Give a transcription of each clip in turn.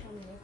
সামনে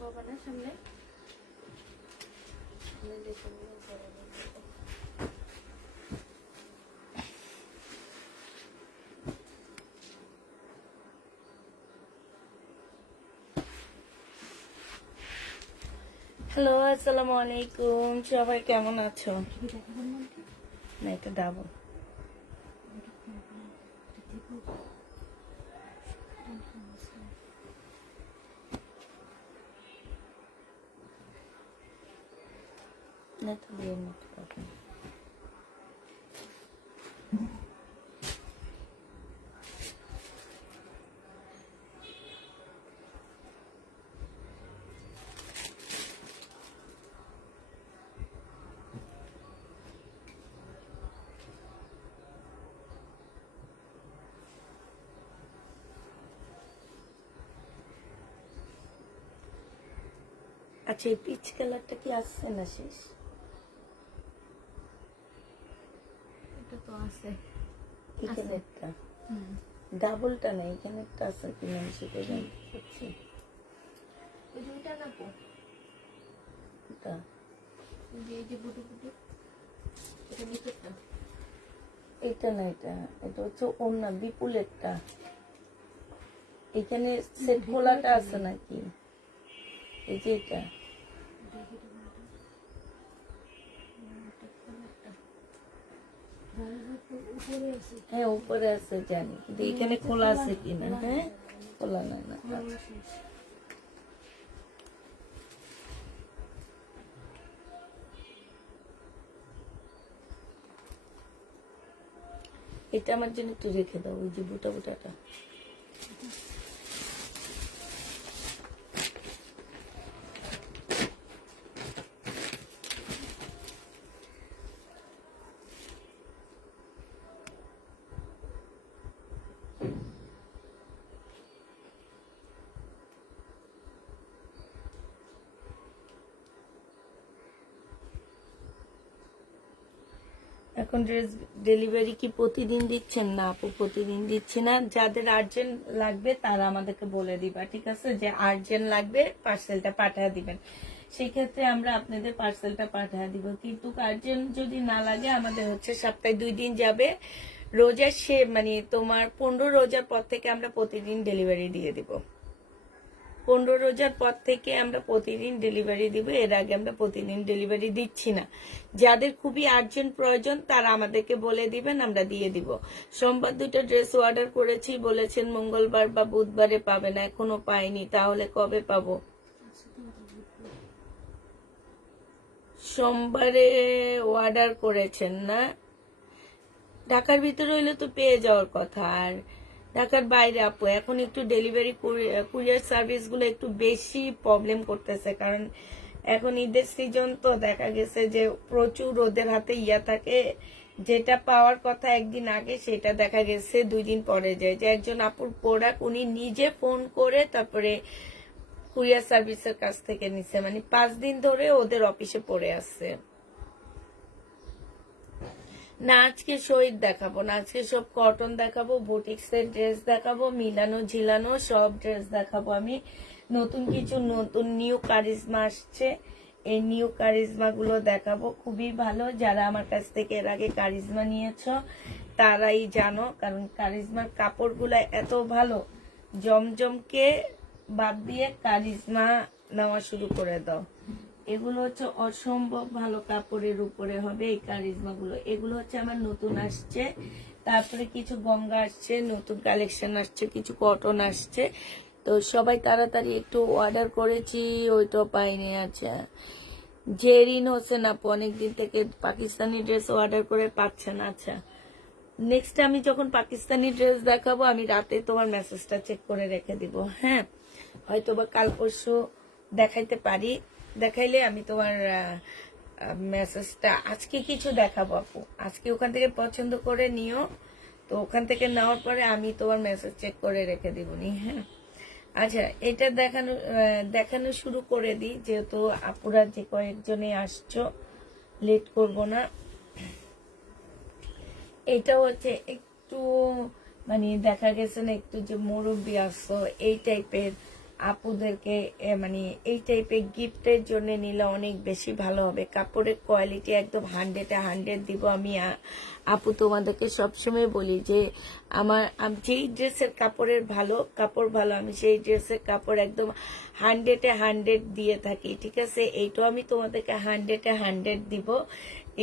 বাবানের সামনে হ্যালো, আসসালামু আলাইকুম। সবাই কেমন আছো? না, এটা ডাবল। না তো দিয়ে নিতে পারবো। আচ্ছা, এই পিচ কালারটা কি আসছে না শেষ? এটা তো আছে, এখানে একটা ডাবলটা না, এখানে একটা আছে কিনা সেটা জানছি। ওই দুইটা না পো, এটা এই যে বুটু বুটু, এটা নিচেরটা, এটা না, এটা হচ্ছে অন্য বিপুলেরটা। এখানে সেট খোলাটা আছে নাকি? এই যে এটা, হ্যাঁ উপরে আছে জানি, কিন্তু এখানে খোলা আছে কিনা। হ্যাঁ, খোলা না। এটা আমার জন্য একটু রেখে দাও, ওই যে বুটা বুটাটা। এখন ড্রেস ডেলিভারি কি প্রতিদিন দিচ্ছেন? না আপু, প্রতিদিন দিচ্ছি না। যাদের আর্জেন্ট লাগবে তারা আমাদেরকে বলে দিবা, ঠিক আছে? যে আর্জেন্ট লাগবে, পার্সেলটা পাঠিয়ে দিবেন, সেই ক্ষেত্রে আমরা আপনাদের পার্সেলটা পাঠিয়ে দিব। কিন্তু আর্জেন্ট যদি না লাগে, আমাদের হচ্ছে সপ্তাহে 2 দিন যাবে, রোজার মানে তোমার 15 রোজার পর থেকে আমরা প্রতিদিন ডেলিভারি দিয়ে দিব। 15 রোজার পর থেকে আমরা প্রতিদিন ডেলিভারি দিব, এর আগে আমরা প্রতিদিন ডেলিভারি দিচ্ছি না। যাদের খুবই আর্জেন্ট প্রয়োজন তারা আমাদেরকে বলে দিবেন, আমরা দিয়ে দিব। সোমবার 2টা ড্রেস অর্ডার করেছি, বলেছেন মঙ্গলবার বা বুধবারে পাবেন, এখনো পাইনি। তাহলে কবে পাবো? সোমবারে অর্ডার করেছেন না? ঢাকার ভিতরে হইলে তো পেয়ে যাওয়ার কথা। আর ঢাকার বাইরে আপু এখন একটু ডেলিভারি কুরিয়ার সার্ভিস গুলো একটু বেশি প্রবলেম করতেছে, কারণ এখন ঈদের সিজন তো দেখা গেছে যে প্রচুর ওদের হাতে থাকে, যেটা পাওয়ার কথা একদিন আগে সেটা দেখা গেছে 2 দিন পরে যায়। যে একজন আপুর প্রোডাক্ট উনি নিজে ফোন করে তারপরে কুরিয়ার সার্ভিসের কাছ থেকে নিছে, মানে 5 দিন ধরে ওদের অফিসে পড়ে আছে। না আজকে শহীদ দেখাবো না, আজকে সব কটন দেখাবো, বুটিক্সের ড্রেস দেখাবো, মিলানো ঝিলানো সব ড্রেস দেখাবো আমি। নতুন কিছু নতুন নিউ কারিজমা আসছে, এই নিউ কারিজমা গুলো দেখাবো, খুবই ভালো। যারা আমার কাছ থেকে এর আগে কারিজমা নিয়েছো তারাই জানো, কারণ কারিজমার কাপড়গুলো এত ভালো। জমজমকে বাদ দিয়ে কারিজমা নেওয়া শুরু করে দাও। এগুলো হচ্ছে অসম্ভব ভালো কাপড়ের উপরে হবে এই কারিজমা গুলো। এগুলো হচ্ছে আমার নতুন আসছে, তারপরে কিছু গঙ্গা আসছে, নতুন কালেকশন আসছে, কিছু কটন আসছে। তো সবাই তাড়াতাড়ি একটু অর্ডার করেছি, ওইটাও পাইনি। আচ্ছা, জেরিন হোসেন আপু অনেকদিন থেকে পাকিস্তানি ড্রেস অর্ডার করে পাচ্ছেন। আচ্ছা, নেক্সট আমি যখন পাকিস্তানি ড্রেস দেখাবো আমি রাতে তোমার মেসেজটা চেক করে রেখে দিব। হ্যাঁ, হয়তো বা কাল পরশু দেখাইতে পারি, দেখাইলে আমি তোমার মেসেজটা আজকে কিছু দেখাবো আপু। আজকে ওখান থেকে পছন্দ করে নিও, তো ওখান থেকে নেওয়ার পরে আমি তোমার মেসেজ চেক করে রেখে দিবনি। হ্যাঁ, আচ্ছা, এটা দেখানো শুরু করে দিই, যেহেতু আপুরা যে কয়েকজনে আসছো, লেট করব না। এটা হচ্ছে একটু মানে দেখা গেছে না, একটু যে মুরব্বী আসছো এই টাইপের আপুদেরকে মানে এই টাইপের গিফটের জন্য নিলে অনেক বেশি ভালো হবে। কাপড়ের কোয়ালিটি একদম 100-100 দিব আমি। আপু তোমাদেরকে সবসময় বলি যে আমার যেই ড্রেসের কাপড় ভালো, আমি সেই ড্রেসের কাপড় একদম 100-100 দিয়ে থাকি, ঠিক আছে। এইটাও আমি তোমাদেরকে 100-100 দিব।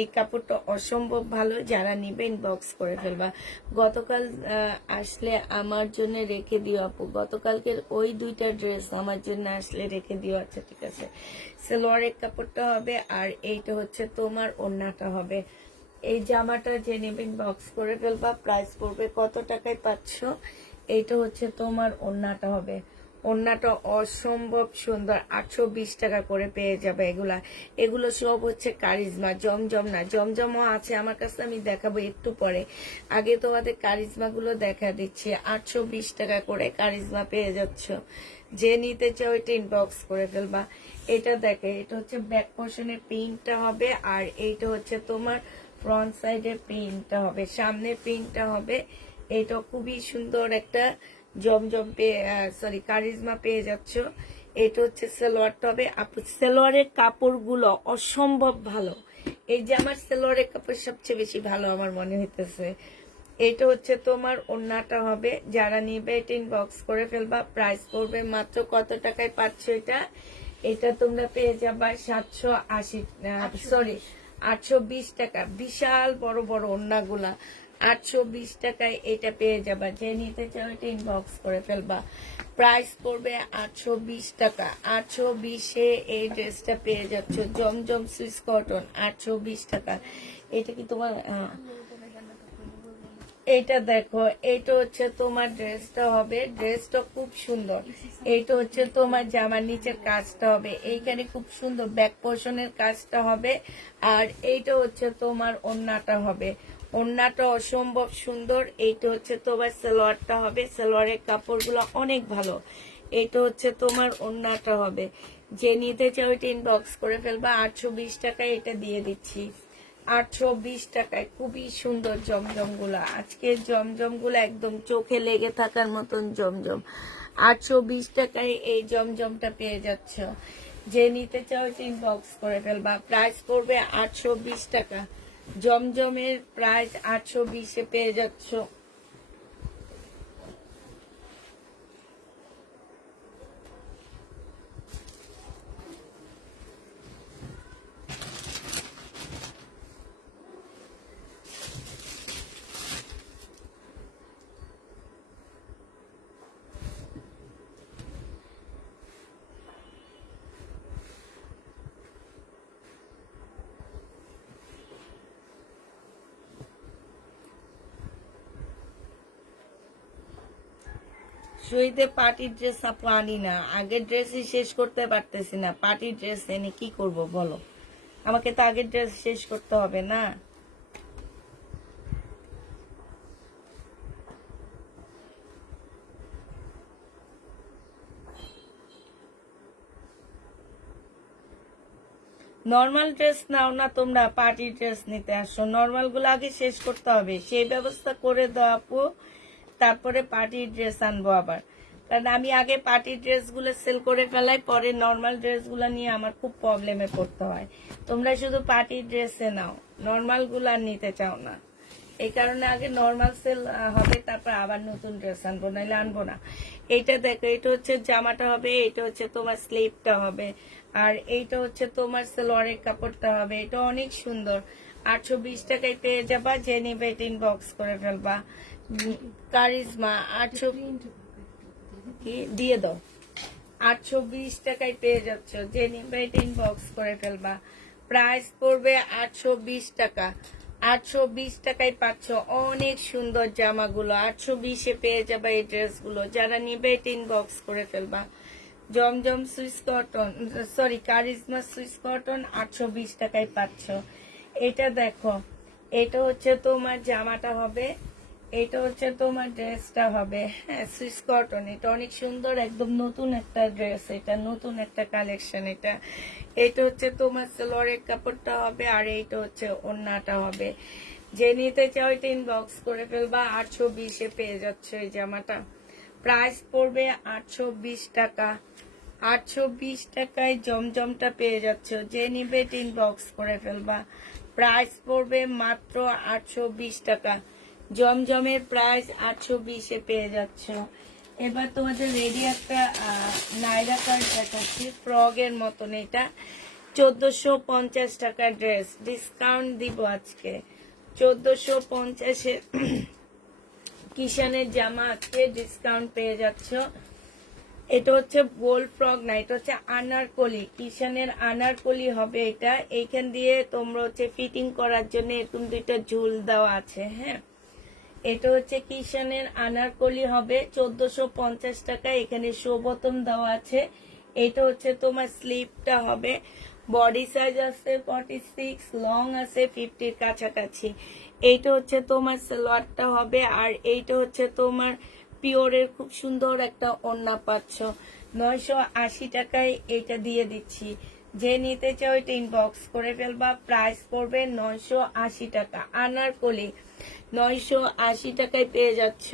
এই কাপড়টা অসম্ভব ভালো, যারা নিবে ইনবক্স করে ফেলবা। গতকাল আসলে আমার জন্য রেখে দিও আপু, গতকালকের ওই 2টা ড্রেস আমার জন্য আসলে রেখে দিও। আচ্ছা ঠিক আছে, সালোয়ারের কাপড়টা হবে, আর এইটা হচ্ছে তোমার ওড়নাটা হবে। এই জামাটা যে নেবে ইনবক্স করে ফেলবা। প্রাইস পড়বে কত টাকায় পাচ্ছ। এইটা হচ্ছে তোমার ওড়নাটা হবে। ওড়নাটা অসম্ভব সুন্দর, 820 টাকা করে পেয়ে যাবে। এগুলো সব হচ্ছে কারিজমা, জমজম না। জমজমও আছে আমার কাছে, আমি দেখাবো একটু পরে। আগে তোমাদের কারিজমা গুলো দেখা দিচ্ছি। 820 টাকা করে কারিজমা পেয়ে যাচ্ছ। যে নিতে চাও এটা ইনবক্স করে ফেলবা। এটা দেখে, এটা হচ্ছে ব্যাক পোর্শনের প্রিন্টটা হবে, আর এইটা হচ্ছে তোমার ফ্রন্ট সাইডের প্রিন্টটা হবে, সামনের প্রিন্টটা হবে। এটা খুবই সুন্দর একটা জমজম কারিজমা পেয়ে যাচ্ছ। এটা হচ্ছে সালোয়ারটা হবে। আপু সালোয়ারের কাপড়গুলো অসম্ভব ভালো। এই যে আমার সালোয়ারের কাপড় সবচেয়ে বেশি ভালো আমার মনে হইতেছে। এটা হচ্ছে তোমার ওড়নাটা হবে। যারা নিবে এটা ইনবক্স করে ফেলবা। প্রাইস পড়বে মাত্র কত টাকায় পাচ্ছ এটা? এটা তোমরা পেয়ে যাবা 820 টাকা। বিশাল বড় বড় ওড়নাগুলা 820 টাকায় এটা পেয়ে যাবা। যে নিতে চাও এটা ইনবক্স করে ফেলবা। প্রাইস পড়বে 820 টাকা। 820-এ এই ড্রেসটা পেয়ে যাচ্ছ, জমজম সুইস কটন, 820 টাকা। এটা কি তোমার এইটা দেখো, এইটা হচ্ছে তোমার ড্রেসটা হবে। ড্রেসটা খুব সুন্দর। এইটা হচ্ছে তোমার জামার নিচের কাজটা হবে, এইখানে খুব সুন্দর ব্যাক পোর্শনের কাজটা হবে। আর এইটা হচ্ছে তোমার ওড়নাটা হবে। ওড়নাটা অসম্ভব সুন্দর। এইটা হচ্ছে তোমার সালোয়ারটা হবে। সালোয়ারের কাপড়গুলো অনেক ভালো। এইটা হচ্ছে তোমার ওড়নাটা হবে। যে নিতে চাও এটা ইনবক্স করে ফেলবা। 820 টাকায় এটা দিয়ে দিচ্ছি। 820 টাকায় খুবই সুন্দর জমজম গুলা। আজকের জমজম গুলা একদম চোখে লেগে থাকার মতন জমজম। 820 টাকায় এই জমজমটা পেয়ে যাচ্ছ। যে নিতে চাও ইনবক্স করে ফেলবা। প্রাইস পড়বে 820 টাকা। জমজমের প্রাইস 820-এ পেয়ে যাচ্ছ। শহীদে পার্টি ড্রেস আপু আনি না, আগের ড্রেসই শেষ করতে পারতেছি না। পার্টি ড্রেস এনে কি করব বলো? আমাকে তো আগের ড্রেস শেষ করতে হবে না? নর্মাল ড্রেস নাও না তোমরা, পার্টি ড্রেস নিতে আসো, নর্মাল গুলো আগে শেষ করতে হবে, সেই ব্যবস্থা করে দাও আপু, তারপরে পার্টি ড্রেস আনবো আবার। কারণ আমি আগে পার্টি ড্রেস গুলো সেল করে ফেলাই, পরে নর্মাল ড্রেস গুলো নিয়ে আমার খুব প্রবলেমে পড়তে হয়। তোমরা শুধু পার্টি ড্রেসে নাও, নর্মাল গুলো আর নিতে চাও না, এই কারণে আগে নর্মাল সেল হবে, তারপর আবার নতুন ড্রেস আনবো, নাহলে আনবো না। এইটা দেখো, এটা হচ্ছে জামাটা হবে, এটা হচ্ছে তোমার স্লিভটা হবে, আর এইটা হচ্ছে তোমার সালোয়ারের কাপড়টা হবে। এটা অনেক সুন্দর, 820 টাকায় পেয়ে যাবা, যে নিবে ইনবক্স করে ফেলবা। কারিজমা 800 দিয়ে দাও, 820 টাকায় পেয়ে যাচ্ছ, যে নিবে ইনবক্স করে ফেলবা। প্রাইস পড়বে 820 টাকা, 820 টাকায় পাচ্ছ অনেক সুন্দর জামাগুলো, 820-এ পেয়ে যাবে এই ড্রেসগুলো। যারা নিবে ইনবক্স করে ফেলবা। Zamzam Swiss cotton, sorry Karizma Swiss cotton 820 টাকায় পাচ্ছ। এটা দেখো, এটা হচ্ছে তোমার জামাটা হবে, এটা হচ্ছে তোমার ড্রেসটা হবে। হ্যাঁ, সুইস কটন, এটা অনেক সুন্দর, একদম নতুন একটা ড্রেস, এটা নতুন একটা কালেকশন। এটা হচ্ছে তোমার সালোয়ারের কাপড়টা হবে, আর এইটা হচ্ছে ওড়নাটা হবে। যে নিতে চাও এটা ইনবক্স করে ফেলবা। 820-এ পেয়ে যাচ্ছ এই জামাটা। প্রাইস পড়বে 820 টাকা, 820 টাকায় জমজমটা পেয়ে যাচ্ছ, যে নিবে ইনবক্স করে ফেলবা। প্রাইস পড়বে মাত্র 820 টাকা, জমজমের প্রাইস 820-এ পেয়ে যাচ্ছ। এবার তোমাদের রেডি একটা নাইরা কাট দেখাচ্ছি, ফ্রগের মতন। এটা 1450 টাকার ড্রেস, ডিসকাউন্ট দিব আজকে। 1450-এ কিষানের জামা আজকে ডিসকাউন্ট পেয়ে যাচ্ছ। এটা হচ্ছে বোল ফ্রক না, এটা হচ্ছে আনারকলি, কিষানের আনারকলি হবে এটা। এইখান দিয়ে তোমরা হচ্ছে ফিটিং করার জন্য এরকম দুইটা ঝুল দেওয়া আছে। হ্যাঁ, এটা হচ্ছে কিষানের আনারকলি হবে, 1450 টাকা। এখানে শো বোতাম দেওয়া আছে। এটা হচ্ছে তোমার স্লিভটা হবে, বডি সাইজ আছে 46, লং আছে 50-র কাছাকাছি। এইটা হচ্ছে তোমার সালোয়ারটা হবে, আর এইটা হচ্ছে তোমার পিওরের খুব সুন্দর একটা ওড়না পাচ্ছ। 980 টাকায় এটা দিয়ে দিচ্ছি, যে নিতে চাও এটা ইনবক্স করে ফেলবা। প্রাইস পড়বে 980 টাকা। আনারকলি 980 টাকায় পেয়ে যাচ্ছ,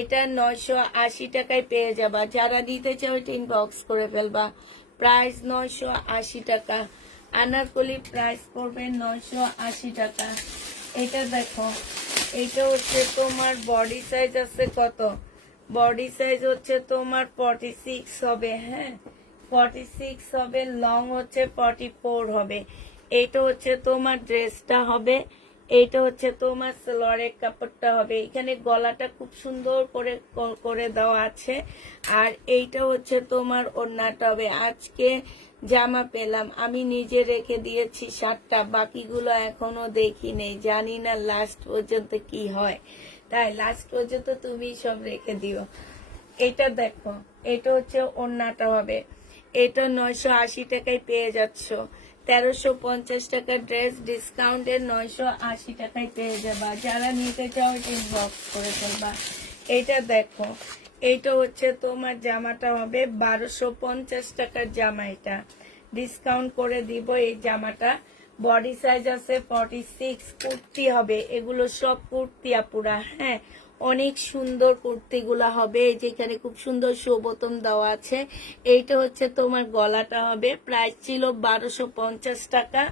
এটা 980 টাকায় পেয়ে যাবা। যারা নিতে চাও এটা ইনবক্স করে ফেলবা। প্রাইস 980 টাকা। আনারকলি প্রাইস পড়বে 980 টাকা। এটা দেখো, এটা হচ্ছে তোমার বডি সাইজ আছে কত, বডি সাইজ হচ্ছে তোমার 46 হবে। হ্যাঁ, 46 হবে, লং হচ্ছে 44 হবে। এটা হচ্ছে তোমার ড্রেসটা হবে, এইটা হচ্ছে তোমার সালোয়ারের কাপড়টা হবে। এখানে গলাটা খুব সুন্দর করে করে দেওয়া আছে, আর এইটা হচ্ছে তোমার ওড়নাটা হবে। আজকে জামা পেলাম, আমি নিজে রেখে দিয়েছি 7টা, বাকিগুলো এখনো দেখি নেই, জানি না লাস্ট পর্যন্ত কি হয়, তাই লাস্ট পর্যন্ত তুমি সব রেখে দিও। এটা দেখো, এটা হচ্ছে ওড়নাটা হবে, এটা 980 টাকায় পেয়ে যাচ্ছ। 1350 টাকার ড্রেস, ডিসকাউন্টে 980 টাকায় পেয়ে যাবা। যারা নিতে চাও এটা ইনবক্স করে ফেলবা। এটা দেখো, এইটা হচ্ছে তোমার জামাটা হবে 1250 টাকার জামা, এটা ডিসকাউন্ট করে দিব এই জামাটা। বডি সাইজ আছে 46, কুর্তি হবে, এগুলো সব কুর্তি আপুরা। হ্যাঁ, অনেক সুন্দর কুর্তিগুলা হবে। এই যে এখানে খুব সুন্দর শো বোতাম দেওয়া আছে। এইটা হচ্ছে তোমার গলাটা হবে, প্রাইস ছিল 1250 টাকা।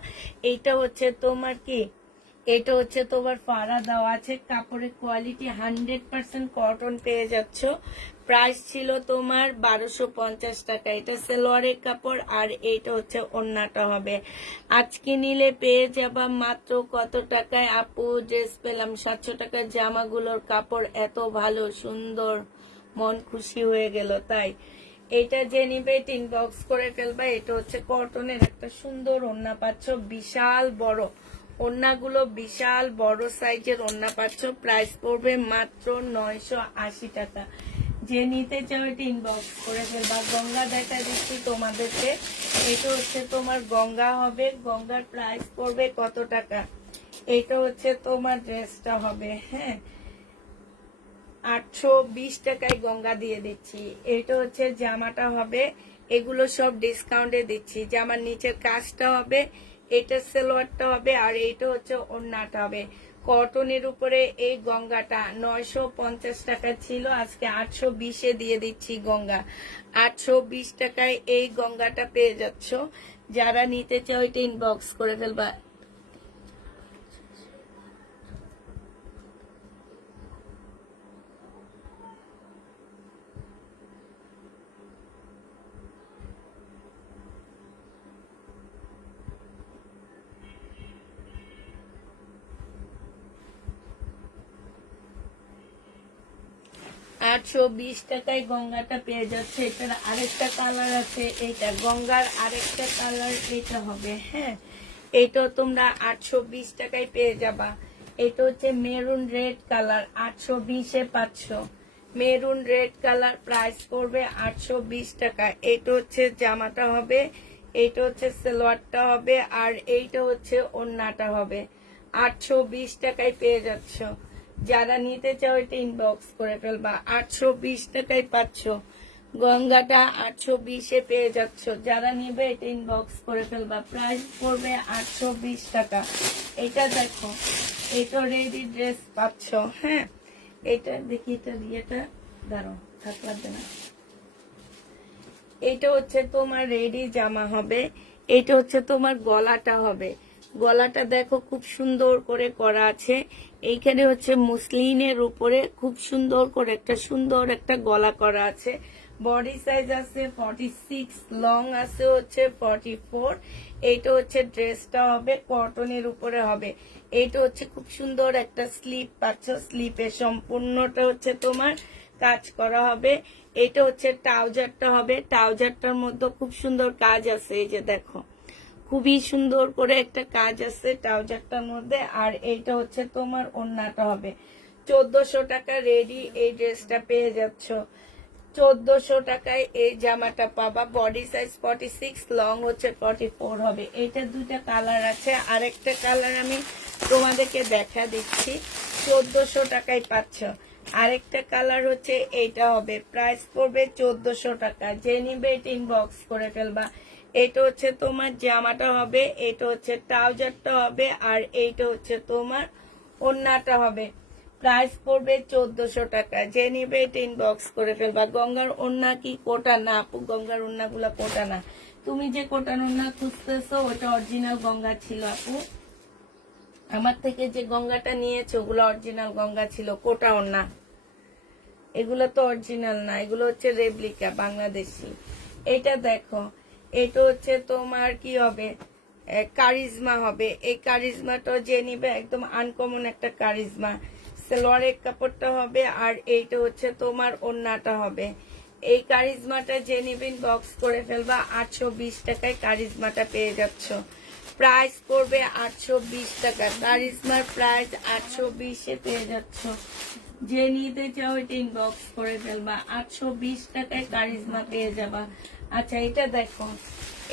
এইটা হচ্ছে তোমার কি, এটা হচ্ছে তোমার ফাড়া দেওয়া আছে, কাপড়ের কোয়ালিটি 100% কটন পেয়ে যাচ্ছ। প্রাইস ছিল তোমার 1250 টাকা। এটা সালোয়ারের কাপড়, আর এইটা হচ্ছে ওড়নাটা হবে। আজকে নিলে পেয়ে যাবা মাত্র কত টাকায় আপু? ড্রেস পেলাম 700 টাকার। জামাগুলোর কাপড় এত ভালো সুন্দর, মন খুশি হয়ে গেল। তাই এটা যে নিবে ইনবক্স করে ফেলবা। এটা হচ্ছে কটনের একটা সুন্দর ওড়না পাচ্ছ, বিশাল বড় ওড়নাগুলো, বিশাল বড় সাইজের ওড়না পাচ্ছ। প্রাইস পড়বে মাত্র 980 টাকা। যে নিতে চাও এটা ইনবক্স করে ফেলবা। গঙ্গা দেখা দিচ্ছি তোমাদেরকে, এটা হচ্ছে তোমার গঙ্গা হবে, গঙ্গার প্রাইস পড়বে কত টাকা? এটা হচ্ছে তোমার ড্রেসটা হবে। হ্যাঁ, 820 টাকায় গঙ্গা দিয়ে দিচ্ছি। এটা হচ্ছে জামাটা হবে, এগুলো সব ডিসকাউন্টে দিচ্ছি। জামার নিচের কাজটা হবে, এটা সালোয়ারটা হবে, আর এইটা হচ্ছে ওড়নাটা হবে। কটনের উপরে এই গঙ্গাটা 950 টাকা ছিল, আজকে 820-এ দিয়ে দিচ্ছি গঙ্গা। 820 টাকায় এই গঙ্গাটা পেয়ে যাচ্ছ। যারা নিতে চাও এটা ইনবক্স করে ফেলবা। 820 টাকায় গঙ্গাটা পেয়ে যাচ্ছে। এটার আরেকটা কালার আছে, এইটা গঙ্গার আরেকটা কালার এটা হবে। হ্যাঁ, এটা তোমরা 820 টাকায় পেয়ে যাবা। এটা হচ্ছে মেরুন রেড কালার, 820-এ পাচ্ছ। মেরুন রেড কালার প্রাইস করবে 820 টাকা। এটা হচ্ছে জামাটা হবে, এইটা হচ্ছে সালোয়ারটা হবে, আর এইটা হচ্ছে ওড়নাটা হবে। 820 টাকায় পেয়ে যাচ্ছ। যারা নিতে চাও এটা ইনবক্স করে ফেলবা। 820 টাকায় পাচ্ছ। গঙ্গাটা 820-এ পেয়ে যাচ্ছ। যারা নিবে এটা ইনবক্স করে ফেলবা। প্রাইস পড়বে 820 টাকা। এটা দেখো, এটা রেডি ড্রেস পাচ্ছ। হ্যাঁ, এটা দেখি, এটা ইয়েটা দাঁড়াও, থাক লাগবে না। এটা হচ্ছে তোমার রেডি জামা হবে, এটা হচ্ছে তোমার গলাটা হবে। গলাটা দেখো খুব সুন্দর করে করা আছে। এইখানে হচ্ছে মুসলিনের উপরে খুব সুন্দর করে একটা গলা করা আছে। বডি সাইজ আছে 46, লং আছে হচ্ছে 44। এইটা হচ্ছে ড্রেসটা হবে, কটনের উপরে হবে। এইটা হচ্ছে খুব সুন্দর একটা স্লিপ পাচ্ছ। স্লিপে সম্পূর্ণটা হচ্ছে তোমার কাজ করা হবে। এটা হচ্ছে ট্রাউজারটা হবে। ট্রাউজারটার মধ্যে খুব সুন্দর কাজ আছে, এই যে দেখো, খুবই সুন্দর করে একটা কাজ আছে ট্রাউজারটার মধ্যে। আর এইটা হচ্ছে তোমার ওড়নাটা হবে। 1400 টাকা রেডি এই ড্রেসটা পেয়ে যাচ্ছ। 1400 টাকায় এই জামাটা পাবা। বডি সাইজ 46, লং হচ্ছে 44 হবে। এইটা দুইটা কালার আছে, আরেকটা কালার আমি তোমাদেরকে দেখা দিচ্ছি। 1400 টাকায় পাচ্ছ। আরেকটা কালার হচ্ছে এইটা হবে, প্রাইস পড়বে 1400 টাকা। যে নিবে এটা ইনবক্স করে ফেলবা। এটা হচ্ছে তোমার জামাটা হবে, এটা হচ্ছে ট্রাউজারটা হবে, আর এইটা হচ্ছে তোমার ওড়নাটা হবে। প্রাইস পড়বে 1400 টাকা। যে নিবে এটা ইনবক্স করে ফেলবা। গঙ্গার ওড়না কি কোটা না আপু? গঙ্গার ওড়না গুলা কোটা না। তুমি যে কোটার ওড়না খুঁজতেছো ওটা অরিজিনাল গঙ্গা ছিল আপু। আমার থেকে যে গঙ্গাটা নিয়েছো ওগুলো অরিজিনাল গঙ্গা ছিল, কোটা ওড়না। এগুলো তো অরিজিনাল না, এগুলো হচ্ছে রেপ্লিকা বাংলাদেশি। এটা দেখো, এটা হচ্ছে তোমার কি হবে, কারিজমা হবে। এই কারিজমাটা যে নিবে একদম আনকমন একটা কারিজমা। সালোয়ারের কাপড়টা হবে, আর এইটা হচ্ছে তোমার ওড়নাটা হবে। এই কারিজমাটা যে নিবেন বক্স করে ফেলবা। 820 টাকায় কারিজমাটা পেয়ে যাচ্ছ। প্রাইস পড়বে 820 টাকা। কারিজমার প্রাইস 820-এ পেয়ে যাচ্ছ। যে নিতে চাও এটা ইনবক্স করে ফেলবা। 820 টাকায় কারিজমা পেয়ে যাবা। আচ্ছা, এটা দেখো,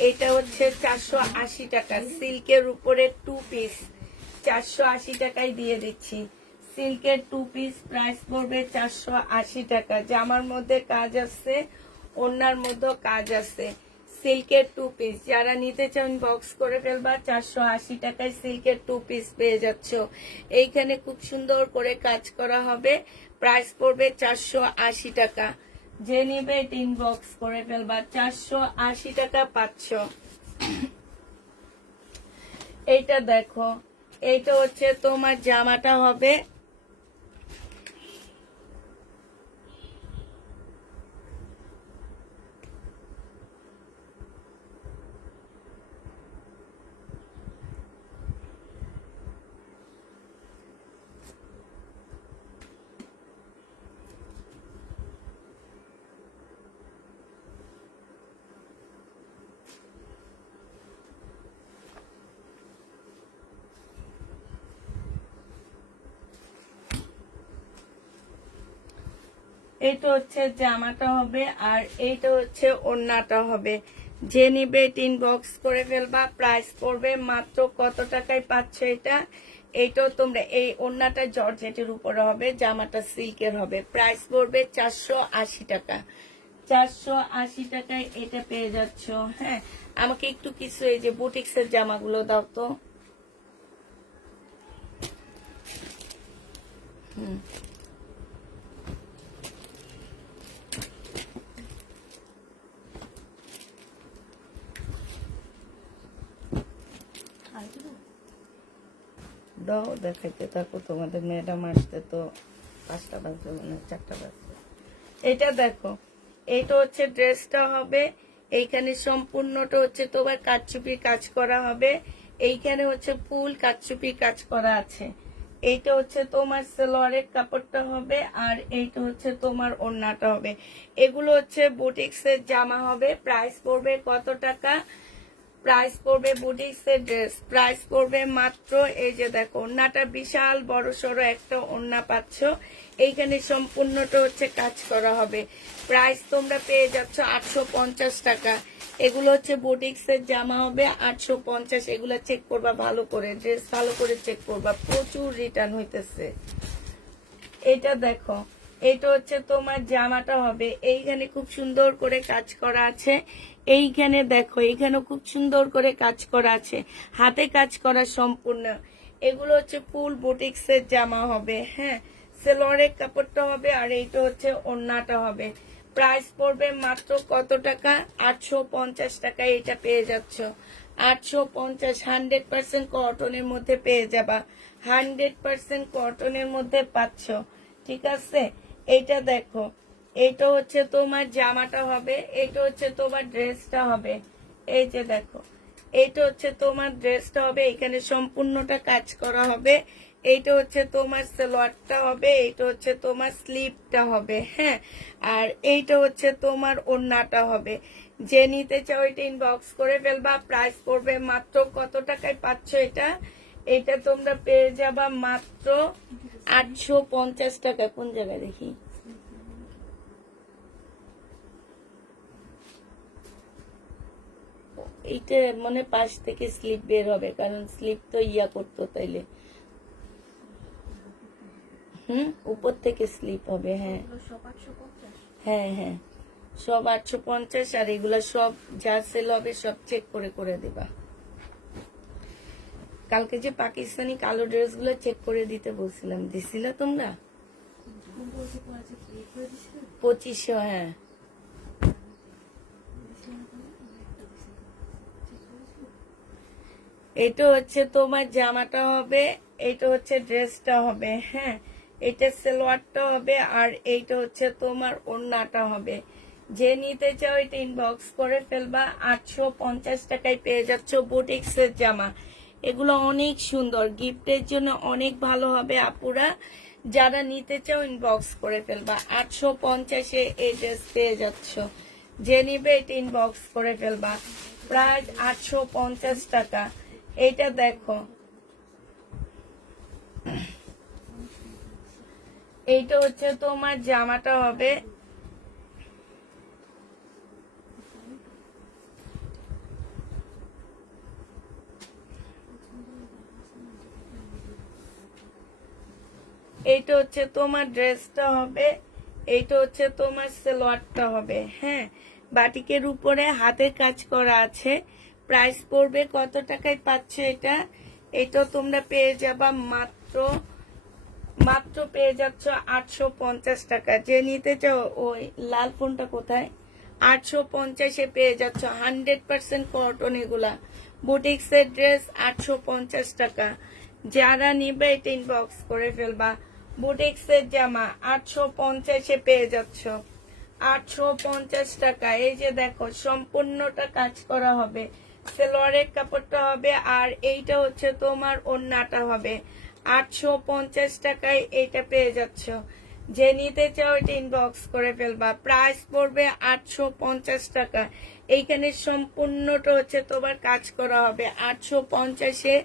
এটা হচ্ছে 480 টাকা। সিল্কের উপরে 2 পিস 480 টাকায় দিয়ে দিচ্ছি। সিল্কের 2 পিস প্রাইস পড়বে 480 টাকা। জামার মধ্যে কাজ আছে, ওড়নার মধ্যে কাজ আছে। সিল্কের 2 পিস যারা নিতে চান বক্স করে ফেলবা। 480 টাকায় সিল্কের 2 পিস পেয়ে যাচ্ছ। এইখানে খুব সুন্দর করে কাজ করা হবে। প্রাইস পড়বে 480 টাকা। যে নিবে ইনবক্স করে ফেলবা। 480 টাকা পাচ্ছ। এইটা দেখো, এইটা হচ্ছে তোমার জামাটা হবে। এইটা হচ্ছে জামাটা হবে, আর এইটা হচ্ছে ওড়নাটা হবে। যে নিবে ইনবক্স করে ফেলবা। প্রাইস পড়বে মাত্র কত টাকায় পাচ্ছ এটা? এইটাও তোমরা, এই ওড়নাটা জর্জেটের উপরে হবে, জামাটা সিল্কের হবে। প্রাইস পড়বে 480 টাকা। 480 টাকায় এটা পেয়ে যাচ্ছ। হ্যাঁ, আমাকে একটু কিছু এই যে বুটিক্সের জামাগুলো দাও তো। দাও, দেখাইতে থাকো। তোমাদের ম্যাডাম আসতে তো 5টা বাজবে, মানে 4টা বাজবে। এটা দেখো, এইটা হচ্ছে ড্রেসটা হবে। এইখানে সম্পূর্ণটা হচ্ছে তোমার কারচুপি কাজ করা হবে। এইখানে হচ্ছে ফুল কারচুপি কাজ করা আছে। এইটা হচ্ছে তোমার সালোয়ারের কাপড়টা হবে, আর এইটা হচ্ছে তোমার ওড়নাটা হবে। এগুলো হচ্ছে বুটিক্সের জামা হবে। প্রাইস পড়বে কত টাকা? প্রাইস পড়বে বুটিক্সের ড্রেস প্রাইস পড়বে মাত্র, এই যে দেখো ওড়নাটা বিশাল বড় সড়ো একটা ওড়না পাচ্ছ। এইখানে সম্পূর্ণটা হচ্ছে কাজ করা হবে। প্রাইস তোমরা পেয়ে যাচ্ছ 850 টাকা। এগুলো হচ্ছে বুটিক্সের জামা হবে 850। এগুলো চেক করবা ভালো করে, ড্রেস ভালো করে চেক করবা, প্রচুর রিটার্ন হইতেছে। এটা দেখো, এটা হচ্ছে তোমার জামাটা হবে। এইখানে খুব সুন্দর করে কাজ করা আছে। এইখানে দেখো, এইখানে খুব সুন্দর করে কাজ করা আছে, হাতে কাজ করা সম্পূর্ণ। এগুলো হচ্ছে ফুল বুটিক্সের জামা হবে। হ্যাঁ, সেলোয়ারের কাপড়টা হবে, আর এইটা হচ্ছে ওড়নাটা হবে। প্রাইস পড়বে মাত্র কত টাকা? 850 টাকায় এটা পেয়ে যাচ্ছ। 850, 100% কটনের মধ্যে পেয়ে যাবা। 100% কটনের মধ্যে পাচ্ছ। ঠিক আছে, এইটা দেখো, এইটা হচ্ছে তোমার জামাটা হবে, এইটা হচ্ছে তোমার ড্রেসটা হবে। এই যে দেখো, এইটা হচ্ছে তোমার ড্রেসটা হবে। এখানে সম্পূর্ণটা কাজ করা হবে। এইটা হচ্ছে তোমার সালোয়ারটা হবে, এইটা হচ্ছে তোমার স্লিভটা হবে। হ্যাঁ, আর এইটা হচ্ছে তোমার ওড়নাটা হবে। যে নিতে চাও এটা ইনবক্স করে ফেলবা। প্রাইস পড়বে মাত্র কত টাকায় পাচ্ছ এটা? এটা তোমরা পেয়ে যাবা মাত্র 850 টাকা। কোন জায়গায় দেখি? এইটা মনে পাশ থেকে স্লিপ বের হবে, কারণ স্লিপ তো ইয়া করতো তাইলে। উপর থেকে স্লিপ হবে। হ্যাঁ হ্যাঁ হ্যাঁ, সব 850। আর এগুলা সব যা সেল হবে সব চেক করে করে দিবা। কালকে যে পাকিস্তানি কালো ড্রেসগুলো চেক করে দিতে বলছিলাম, দিছিলা তোমরা? 2500। হ্যাঁ, এটা হচ্ছে তোমার জামাটা হবে, এটা হচ্ছে ড্রেসটা হবে। হ্যাঁ, এটা সালোয়ারটা হবে, আর এইটা হচ্ছে তোমার ওড়নাটা হবে। যে নিতে চাও এটা ইনবক্স করে ফেলবা। 850 টাকায় পেয়ে যাচ্ছ বুটিক্সের জামা। এগুলো অনেক সুন্দর, গিফটের জন্য অনেক ভালো হবে আপুরা। যারা নিতে চাও ইনবক্স করে ফেলবা। 850-এ এই ড্রেস পেয়ে যাচ্ছ। যে নিবে এটা ইনবক্স করে ফেলবা। প্রাইস 850 টাকা। এইটা দেখো, এইটা হচ্ছে তোমার জামাটা হবে। এইটা হচ্ছে তোমার ড্রেসটা হবে, এইটা হচ্ছে তোমার সালোয়ারটা হবে। হ্যাঁ, বাটিকের উপরে হাতের কাজ করা আছে। প্রাইস পড়বে কত টাকায় পাচ্ছ এটা? এটা তোমরা পেয়ে যাবা মাত্র মাত্র পেয়ে যাচ্ছ 850 টাকা। যে নিতে চাও, ওই লাল ফোনটা কোথায়? 850-এ পেয়ে যাচ্ছ। 100% কটন এগুলা। বুটিক্সের ড্রেস 850 টাকা। যারা নিবে এটা ইনবক্স করে ফেলবা। বুটিক্সের জামা 850-এ পেয়ে যাচ্ছ। 850 টাকা। এই যে দেখো, সম্পূর্ণটা কাজ করা হবে। সেলোয়ারের কাপড়টা হবে, আর এইটা হচ্ছে তোমার ওড়নাটা হবে। 850 টাকায় এইটা পেয়ে যাচ্ছ। যে নিতে চাও এটা ইনবক্স করে ফেলবা। প্রাইস পড়বে 850 টাকা। এইখানে সম্পূর্ণটা হচ্ছে তোমার কাজ করা হবে। 850-এ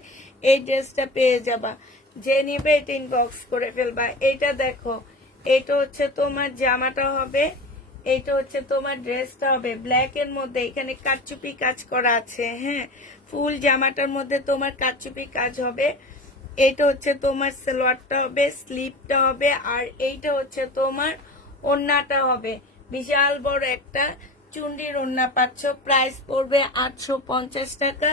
এই ড্রেসটা পেয়ে যাবা। যে নিবে এটা ইনবক্স করে ফেলবা। এইটা দেখো, এটা হচ্ছে তোমার জামাটা হবে, এইটা হচ্ছে তোমার ড্রেসটা হবে। ব্ল্যাক এর মধ্যে এখানে কারচুপি কাজ করা আছে। হ্যাঁ, ফুল জামাটার মধ্যে তোমার কারচুপি কাজ হবে। এইটা হচ্ছে তোমার সালোয়ারটা হবে, স্লিভটা হবে, আর এইটা হচ্ছে তোমার ওড়নাটা হবে। বিশাল বড় একটা চুন্ডির ওড়না পাচ্ছ, প্রাইস পড়বে 850 টাকা।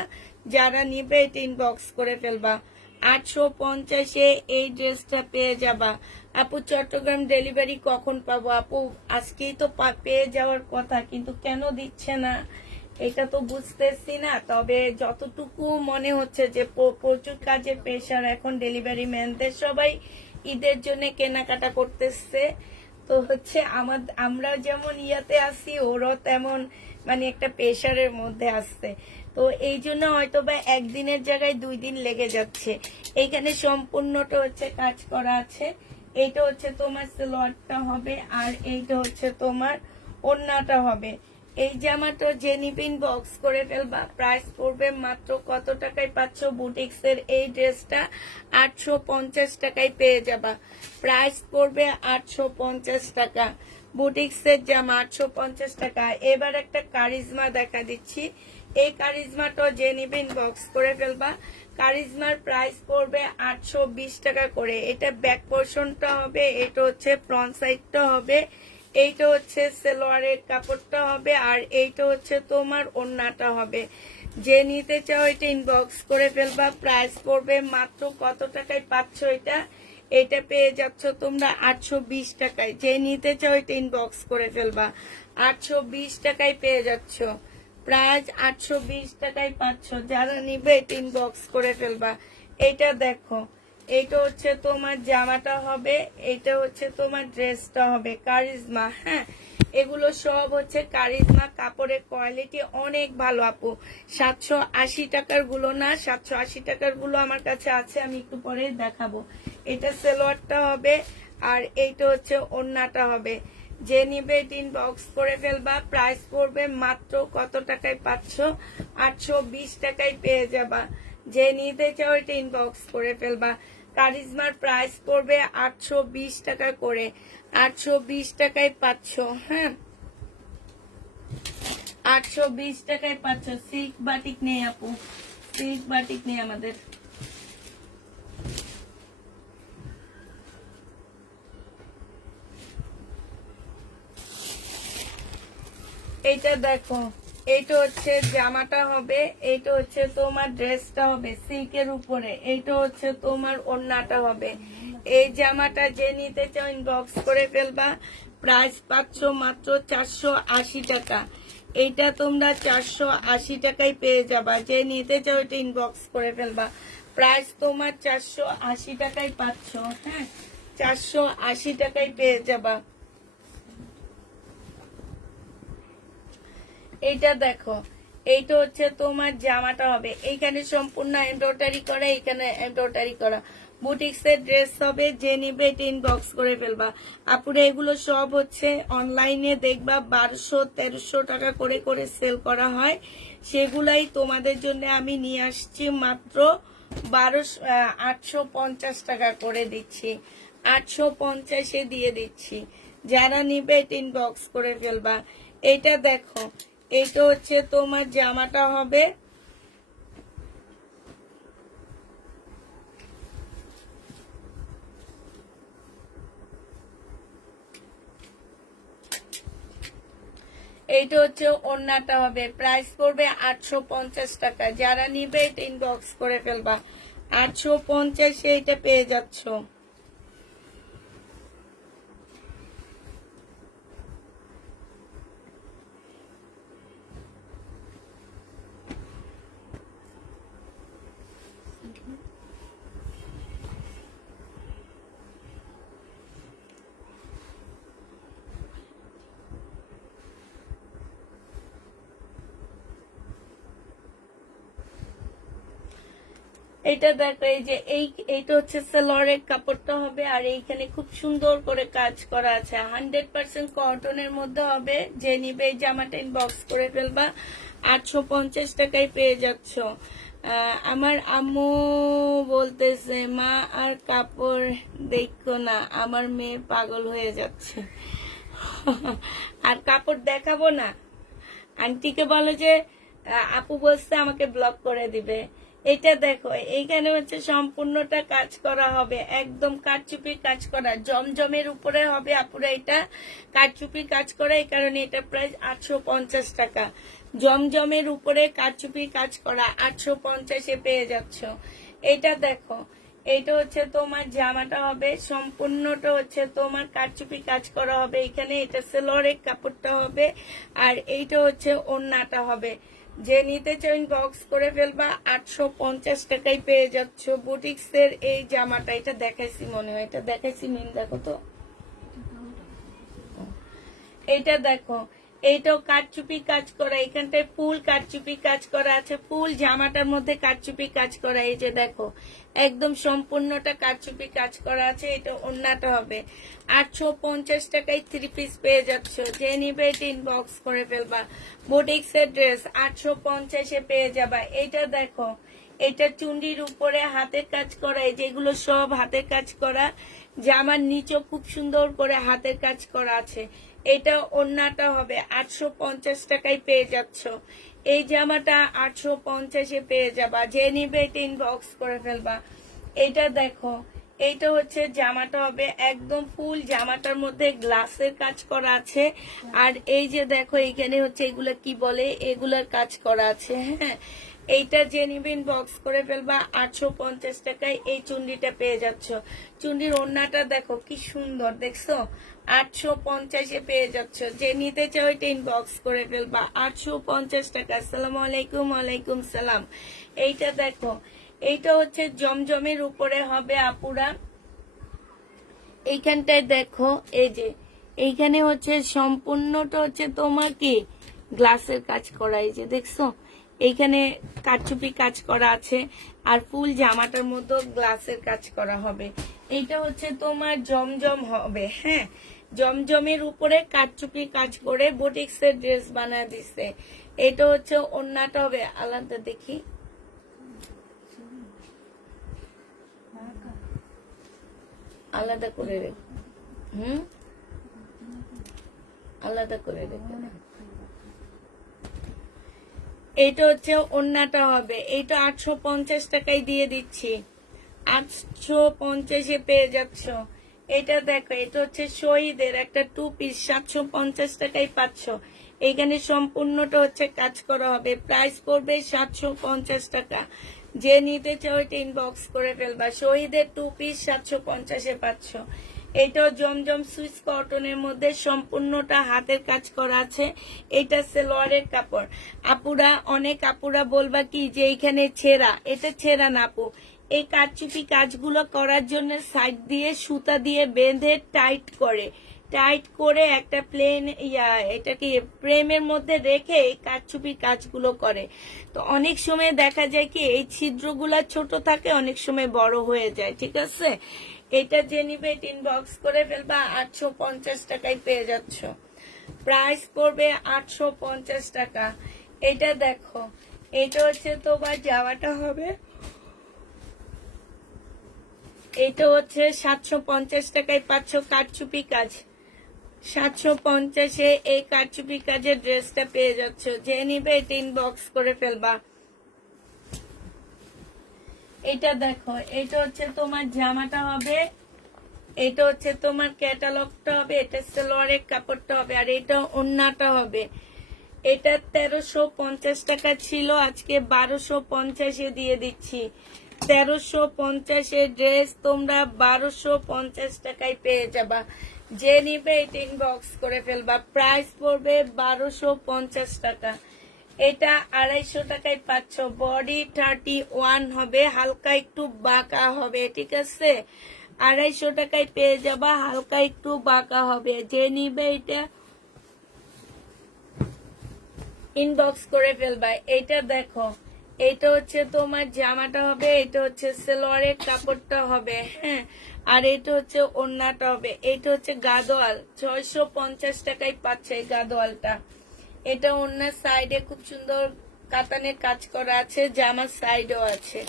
যারা নিবে এটা ইনবক্স করে ফেলবা। 850-এ এই ড্রেসটা পেয়ে যাবা। আপু চট্টগ্রাম ডেলিভারি কখন পাবো? আপু আজকেই তো পেয়ে যাওয়ার কথা, কিন্তু কেন দিচ্ছে না এটা তো বুঝতেছি না। তবে যতটুকু মনে হচ্ছে যে প্রচুর কাজের প্রেশার এখন ডেলিভারি ম্যানদের, সবাই ঈদের জন্য কেনাকাটা করতেছে। তো হচ্ছে আমরা যেমন ইয়াতে আছি, ওরও তেমন মানে একটা প্রেশারের মধ্যে আসছে। তো এই জন্য হয়তো বা একদিনের জায়গায় 2 দিন লেগে যাচ্ছে। এইখানে সম্পূর্ণটা হচ্ছে কাজ করা আছে। এইটা হচ্ছে তোমার সালোয়ারটা হবে, আর এইটা হচ্ছে তোমার ওড়নাটা হবে। এই জামাটা যে নিবিন বক্স করে ফেলবা। প্রাইস পড়বে মাত্র কত টাকায় পাচ্ছ? বুটিক্সের এই ড্রেসটা 850 টাকায় পেয়ে যাবা। প্রাইস পড়বে 850 টাকা। বুটিক্সের জামা 850 টাকা। এবার একটা কারিজমা দেখা দিচ্ছি। এই কারিজমাটা যে নিবিন বক্স করে ফেলবা। কারিজমার প্রাইস পড়বে 820 টাকা করে। এটা ব্যাক পোর্শনটা হবে, এটা হচ্ছে ফ্রন্ট সাইডটা হবে, এইটা হচ্ছে সালোয়ারের কাপড়টা হবে, আর এইটা হচ্ছে তোমার ওড়নাটা হবে। যে নিতে চাও এটা ইনবক্স করে ফেলবা। প্রাইস পড়বে মাত্র কত টাকায় পাচ্ছ? এটা পেয়ে যাচ্ছ তোমরা 820 টাকায়। যে নিতে চাও এটা ইনবক্স করে ফেলবা। 820 টাকায় পেয়ে যাচ্ছ। প্রাইস 820 টাকায় পাচ্ছ। যারা নিবে এটা ইনবক্স করে ফেলবা। এটা দেখো, এইটা হচ্ছে তোমার জামাটা হবে, এইটা হচ্ছে তোমার ড্রেসটা হবে। কারিজমা, হ্যাঁ এগুলো সব হচ্ছে কারিজমা। কাপড়ের কোয়ালিটি অনেক ভালো আপু। 780 টাকার গুলো না, 780 টাকার গুলো আমার কাছে আছে, আমি একটু পরে দেখাবো। এটা সালোয়ারটা হবে, আর এইটা হচ্ছে ওড়নাটা হবে। যে নিবে এটা ইনবক্স করে ফেলবা। প্রাইস পড়বে মাত্র কত টাকায় পাচ্ছ? 820 টাকায় পেয়ে যাবা। যে নিতে চাও এটা ইনবক্স করে ফেলবা। কারিজমার প্রাইস পড়বে 820 টাকা করে। 820 টাকায় পাচ্ছ, হ্যাঁ 820 টাকায় পাচ্ছ। সিল্ক বাটিক নেই আপু, সিল্ক বাটিক নেই আমাদের। এইটা দেখো, এইটা হচ্ছে জামাটা হবে, এইটা হচ্ছে তোমার ড্রেসটা হবে সিল্কের উপরে, এইটা হচ্ছে তোমার ওড়নাটা হবে। এই জামাটা যে নিতে চাও ইনবক্স করে ফেলবা। প্রাইস পাচ্ছ মাত্র 480 টাকা। এইটা তোমরা 480 টাকায় পেয়ে যাবা। যে নিতে চাও এটা ইনবক্স করে ফেলবা। প্রাইস তোমার 480 টাকায় পাচ্ছ, হ্যাঁ 480 টাকায় পেয়ে যাবা। এইটা দেখো, এইটা হচ্ছে তোমার জামাটা হবে। এইখানে সম্পূর্ণ এমব্রয়ডারি করা, এইখানে এমব্রয়ডারি করা। বুটিক্সের ড্রেস হবে। যে নিবে এটা ইনবক্স করে ফেলবা। আপুরে এগুলো সব হচ্ছে অনলাইনে দেখবা 1200-1300 টাকা করে করে সেল করা হয়। সেগুলাই তোমাদের জন্য আমি নিয়ে আসছি মাত্র 850 টাকা করে দিচ্ছি। 850-এ দিয়ে দিচ্ছি। যারা নিবে এটা ইনবক্স করে ফেলবা। এটা দেখো, এইটা হচ্ছে তোমার জামাটা হবে। এইটা হচ্ছে ওড়নাটা হবে। প্রাইস পড়বে 850 টাকা। যারা নিবে এটা ইনবক্স করে ফেলবা। 850-এ এটা পেয়ে যাচ্ছ। এটা দেখো, এই যে এইটা হচ্ছে সালোয়ারের কাপড়টা হবে, আর এইখানে খুব সুন্দর করে কাজ করা আছে। 100% কটনের মধ্যে হবে। যে নিবে এই জামাটা ইনবক্স করে ফেলবা। 850 টাকায় পেয়ে যাচ্ছ। আমার আম্মু বলতেছে মা আর কাপড় দেখো না, আমার মেয়ে পাগল হয়ে যাচ্ছে। আর কাপড় দেখাবো না। আন্টিকে বলে যে আপু বলছে আমাকে ব্লক করে দিবে। এটা দেখো এইখানে হচ্ছে সম্পূর্ণটা কাজ করা হবে, একদম কারচুপি কাজ করা, জমজমের উপরে হবে আপুরা। এটা কারচুপি কাজ করা, এই কারণে এটা প্রাইস 850 টাকা। জমজমের উপরে কারচুপি কাজ করা 850-এ পেয়ে যাচ্ছ। এটা দেখো, এটা হচ্ছে তোমার জামাটা হবে, সম্পূর্ণটা হচ্ছে তোমার কারচুপি কাজ করা হবে এখানে। এটা সেলোয়ারের কাপড়টা হবে, আর এইটা হচ্ছে ওড়নাটা হবে। যে নিতে চাই বক্স করে ফেলবা, 850 টাকায় পেয়ে যাচ্ছ বুটিক্সের এই জামাটা। এটা দেখাইছি মনে হয়, এটা দেখাইছি মিন, দেখো তো। এটা দেখো, এইটাও কারচুপি কাজ করা, এখানটায় ফুল কারচুপি কাজ করা আছে, ফুল জামাটার মধ্যে কারচুপি কাজ করা। এই যে দেখো, একদম সম্পূর্ণটা কারচুপি কাজ করা আছে। এটা ওড়নাটা হবে 850 টাকায় 3 পিস পেয়ে যাচ্ছ। যে নিবে এটা ইনবক্স করে ফেলবা। বুটিক্সের ড্রেস 850-এ পেয়ে যাবা। এটা দেখো, এটা চুন্ডির উপরে হাতের কাজ করা, এই যেগুলো সব হাতের কাজ করা। জামার নিচেও খুব সুন্দর করে হাতের কাজ করা আছে। এটা ওড়নাটা হবে 850 টাকায় পেয়ে যাচ্ছ। এই জামাটা 850-এ পেয়ে যাবা। যে নিবে এটা ইনবক্স করে ফেলবা। এটা দেখো, এইটা হচ্ছে জামাটা হবে একদম ফুল, জামাটার মধ্যে গ্লাসের কাজ করা আছে। আর এই যে দেখো, এইখানে হচ্ছে এগুলা কি বলে, এগুলার কাজ করা আছে। হ্যাঁ, এইটা যে নিবেন বক্স করে ফেলবা। 850 টাকায় এই চুন্ডিটা পেয়ে যাচ্ছ। চুন্ডির ওড়নাটা দেখো কি সুন্দর, দেখছো? 850-এ পেয়ে যাচ্ছ। যে নিতে চাও এটা ইনবক্স করে ফেলবা। 850 টাকা। আসসালামু আলাইকুম। ওয়ালাইকুম সালাম। এইটা দেখো, এইটা হচ্ছে জমজমের উপরে হবে আপুরা। এইখানটায় দেখো, এই যে এইখানে হচ্ছে সম্পূর্ণটা হচ্ছে তোমার কি গ্লাসের কাজ করা। এই যে দেখছো, এইখানে কারচুপি কাজ করা আছে, আর ফুল জামাটার মতো গ্লাসের কাজ করা হবে। এইটা হচ্ছে তোমার জমজম হবে। হ্যাঁ, জমজমের উপরে কারচুপি কাজ করে বুটিক্সের ড্রেস বানায় দিছে। এটা হচ্ছে ওড়নাটা হবে আলাদা, দেখি আলাদা করে রেখে, আলাদা করে রেখে। এইটা হচ্ছে ওড়নাটা হবে, এইটা 850 টাকায় দিয়ে দিচ্ছি। 850-এ পেয়ে যাচ্ছ। এটা দেখো, এটা হচ্ছে শহীদের একটা 2 পিস, 750 টাকায় পাচ্ছ। এইখানে সম্পূর্ণটা হচ্ছে কাজ করা হবে, প্রাইস পড়বে 750 টাকা। যে নিতে চাও এটা ইনবক্স করে ফেলবা। শহীদের 2 পিস 750-এ পাচ্ছ। এটাও জমজম সুইস কটনের মধ্যে সম্পূর্ণটা হাতের কাজ করা আছে। এটা সেলোয়ারের কাপড়। আপুরা, অনেক আপুরা বলবা কি যে এইখানে ছেঁড়া, এটা ছেঁড়া না আপু। এই কারচুপি কাজগুলো করার জন্য সাইড দিয়ে সুতা দিয়ে বেঁধে টাইট করে একটা প্লেন এটাকে ফ্রেমের মধ্যে রেখে এই কারচুপি কাজগুলো করে। তো অনেক সময় দেখা যায় কি এই ছিদ্রগুলা ছোট থাকে, অনেক সময় বড় হয়ে যায়। ঠিক আছে, এটা যে নিবে ইনবক্স করে ফেলবা। 850 টাকায় পেয়ে যাচ্ছ। প্রাইস পড়বে 850 টাকা। এটা দেখো, এটা হচ্ছে তোমার জামাটা হবে, এটা হচ্ছে 750 টাকায় পাচ্ছ কারচুপি কাজ। 750-এ এই কারচুপি কাজের ড্রেসটা পেয়ে যাচ্ছ। যে নিবে এটা ইনবক্স করে ফেলবা। এটা দেখো, এটা হচ্ছে তোমার জামাটা হবে, এটা হচ্ছে তোমার ক্যাটালগটা হবে, এটা সালোয়ারের কাপড়টা হবে, আর এটা ওড়নাটা হবে। এটা 1350 টাকা ছিল, আজকে 1250-এ দিয়ে দিচ্ছি। 1350-এর ড্রেস তোমরা 1250 টাকায় পেয়ে যাবা। যে নিবে এটা ইনবক্স করে ফেলবা। প্রাইস পড়বে 1250 টাকা। এটা 250 টাকায় পাচ্ছ। বডি 31 হবে, হালকা একটু বাঁকা হবে। ঠিক আছে, 250 টাকায় পেয়ে যাবা, হালকা একটু বাঁকা হবে। যে নিবে এটা ইনবক্স করে ফেলবা। এটা দেখো, এটা হচ্ছে তোমার জামাটা হবে, এটা হচ্ছে সেলোয়ারের কাপড়টা হবে। হ্যাঁ, আর এটা হচ্ছে ওড়নাটা হবে। এটা হচ্ছে গাদোয়াল, 650 টাকায় পাচ্ছে এই গাদোয়ালটা। এটা ওড়নার সাইডে খুব সুন্দর কাতানের কাজ করা আছে, জামার সাইডও আছে।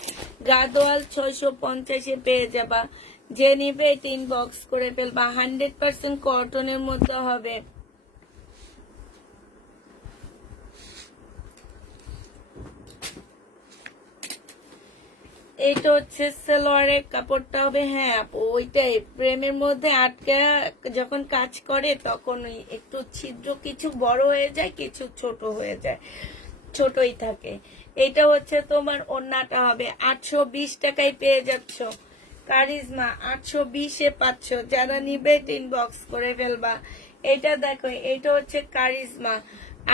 গাদোয়াল 650-এ পেয়ে যাবা। যে নিবে এটা ইনবক্স করে ফেলবা। 100% কটনের মধ্যে হবে। এইটা হচ্ছে সালোয়ারের কাপড়টা হবে। হ্যাঁ আপু, ওইটাই ফ্রেমের মধ্যে আটকা যখন কাজ করে তখন ওই একটু ছিদ্র, কিছু বড় হয়ে যায়, কিছু ছোট হয়ে যায়, ছোটই থাকে। এটা হচ্ছে তোমার ওড়নাটা হবে 820 টাকায় পেয়ে যাচ্ছ। কারিজমা 820-এ পাচ্ছ, যারা নিবে ইনবক্স করে ফেলবা। এটা দেখো, এটা হচ্ছে কারিজমা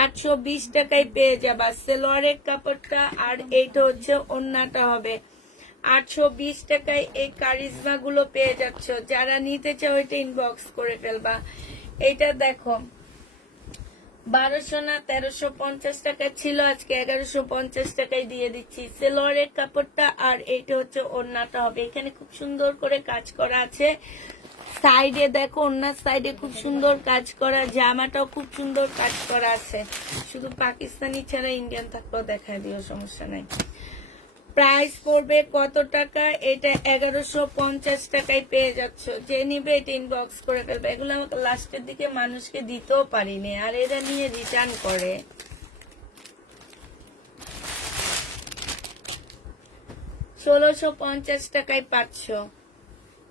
820 টাকায় পেয়ে যাবা সালোয়ারের কাপড়টা। আর এইটা হচ্ছে ওড়নাটা হবে 820 টাকায়। এই কারিজমা গুলো পেয়ে যাচ্ছ, যারা নিতে চাও এটা ইনবক্স করে ফেলবা। এটা দেখো 1200 না 1350 টাকা ছিল, আজকে 1150 টাকায় দিয়ে দিচ্ছি সালোয়ারের কাপড়টা। আর এইটা হচ্ছে ওড়নাটা হবে, এখানে খুব সুন্দর করে কাজ করা আছে। সাইডে দেখো, ওড়নার সাইডে খুব সুন্দর কাজ করা, জামাটাও খুব সুন্দর কাজ করা আছে। শুধু পাকিস্তানি ছাড়া ইন্ডিয়ান থাকলেও দেখায় দিও, সমস্যা নাই। প্রাইস পড়বে কত টাকা? এটা 1150 টাকায় পেয়ে যাচ্ছ। যে নিবে এটা ইনবক্স করে ফেলবে। এগুলো আমাকে লাস্টের দিকে মানুষকে দিতেও পারিনি, আর এরা নিয়ে রিটার্ন করে। 1650 টাকায় পাচ্ছ।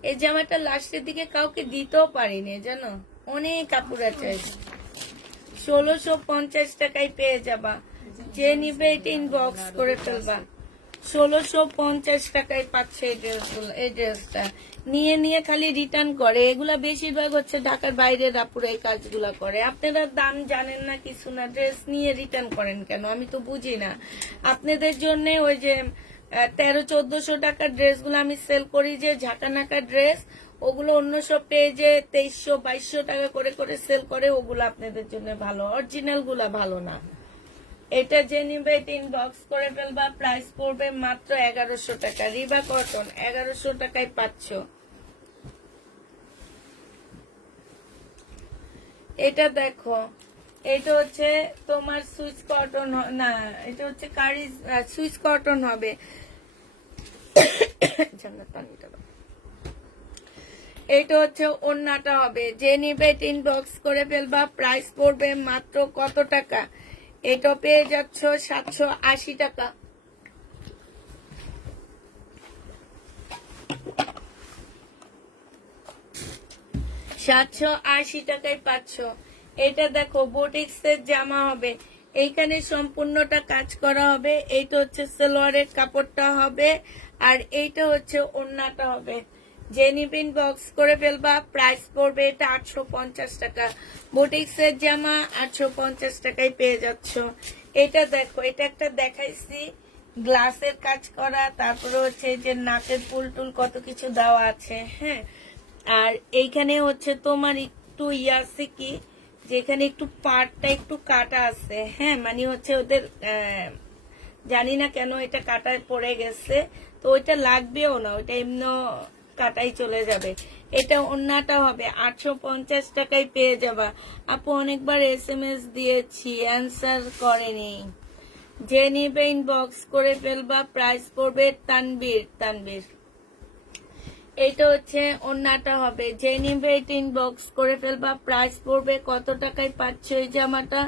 এই জামাটা লাস্টের দিকে কাউকে দিতেও পারিনি জানো, অনেক কাপড় আছে। 1650 টাকায় পেয়ে যাবা, যে নিবে এটা ইনবক্স করে ফেলবা। 1650 টাকায় পাচ্ছে এই ড্রেসগুলো। এই ড্রেসটা নিয়ে নিয়ে খালি রিটার্ন করে। এগুলা বেশিরভাগ হচ্ছে ঢাকার বাইরের আপুরা এই কাজগুলা করে। আপনারা দাম জানেন না, কিছু না, ড্রেস নিয়ে রিটার্ন করেন কেন আমি তো বুঝি না। আপনাদের জন্য ওই যে 1300-1400 টাকার ড্রেসগুলো আমি সেল করি, যে ঝাঁকানাকা ড্রেস, ওগুলো অন্য সব পেজে 2300-2200 টাকা করে করে সেল করে। ওগুলো আপনাদের জন্য ভালো, অরিজিনাল গুলা ভালো না। এটা যে নিবে এটা ইনবক্স করে ফেলবা। প্রাইস পড়বে মাত্র 1100 টাকা। রিবা কটন 1100 টাকায় পাচ্ছ। এটা দেখো, এটা হচ্ছে তোমার সুইচ কটন না, এটা হচ্ছে কারিজ সুইচ কটন হবে। এটা হচ্ছে ওড়নাটা হবে, যে নিবে এটা ইনবক্স করে ফেলবা। প্রাইস পড়বে মাত্র কত টাকা? এটা পেয়ে যাচ্ছ 780 টাকা। 780 টাকায় পাচ্ছ। এটা দেখো বুটিক্সের জামা হবে, এইখানে সম্পূর্ণটা কাজ করা হবে। এইটা হচ্ছে সালোয়ারের কাপড়টা হবে, আর এইটা হচ্ছে ওড়নাটা হবে। যে নিবিন বক্স করে ফেলবা। প্রাইস পড়বে এটা 850 টাকা। বুটিক্সের জামা 850 টাকায় পেয়ে যাচ্ছ। এটা দেখো, এটা একটা দেখাইছি, গ্লাসের কাজ করা, তারপরে হচ্ছে যে নাকের পুল টুল কত কিছু দেওয়া আছে। হ্যাঁ, আর এইখানে হচ্ছে তোমার একটু আছে কি, যেখানে একটু পাটটা একটু কাটা আছে। হ্যাঁ, মানে হচ্ছে ওদের জানি না কেন এটা কাটায় পড়ে গেছে, তো ওইটা লাগবেও না, ওইটা এমনি কাটাই চলে যাবে। এটা ওড়নাটা হবে 850 টাকায় পেয়ে যাবা। আপু অনেকবার SMS দিয়েছি, অ্যান্সার করেনি। যে নিবে ইনবক্স করে ফেলবা। প্রাইস পড়বে তানবীর। এটা হচ্ছে ওড়নাটা হবে, যে নিবে এটা ইনবক্স করে ফেলবা। প্রাইস পড়বে কত টাকায় পাচ্ছ এই জামাটা?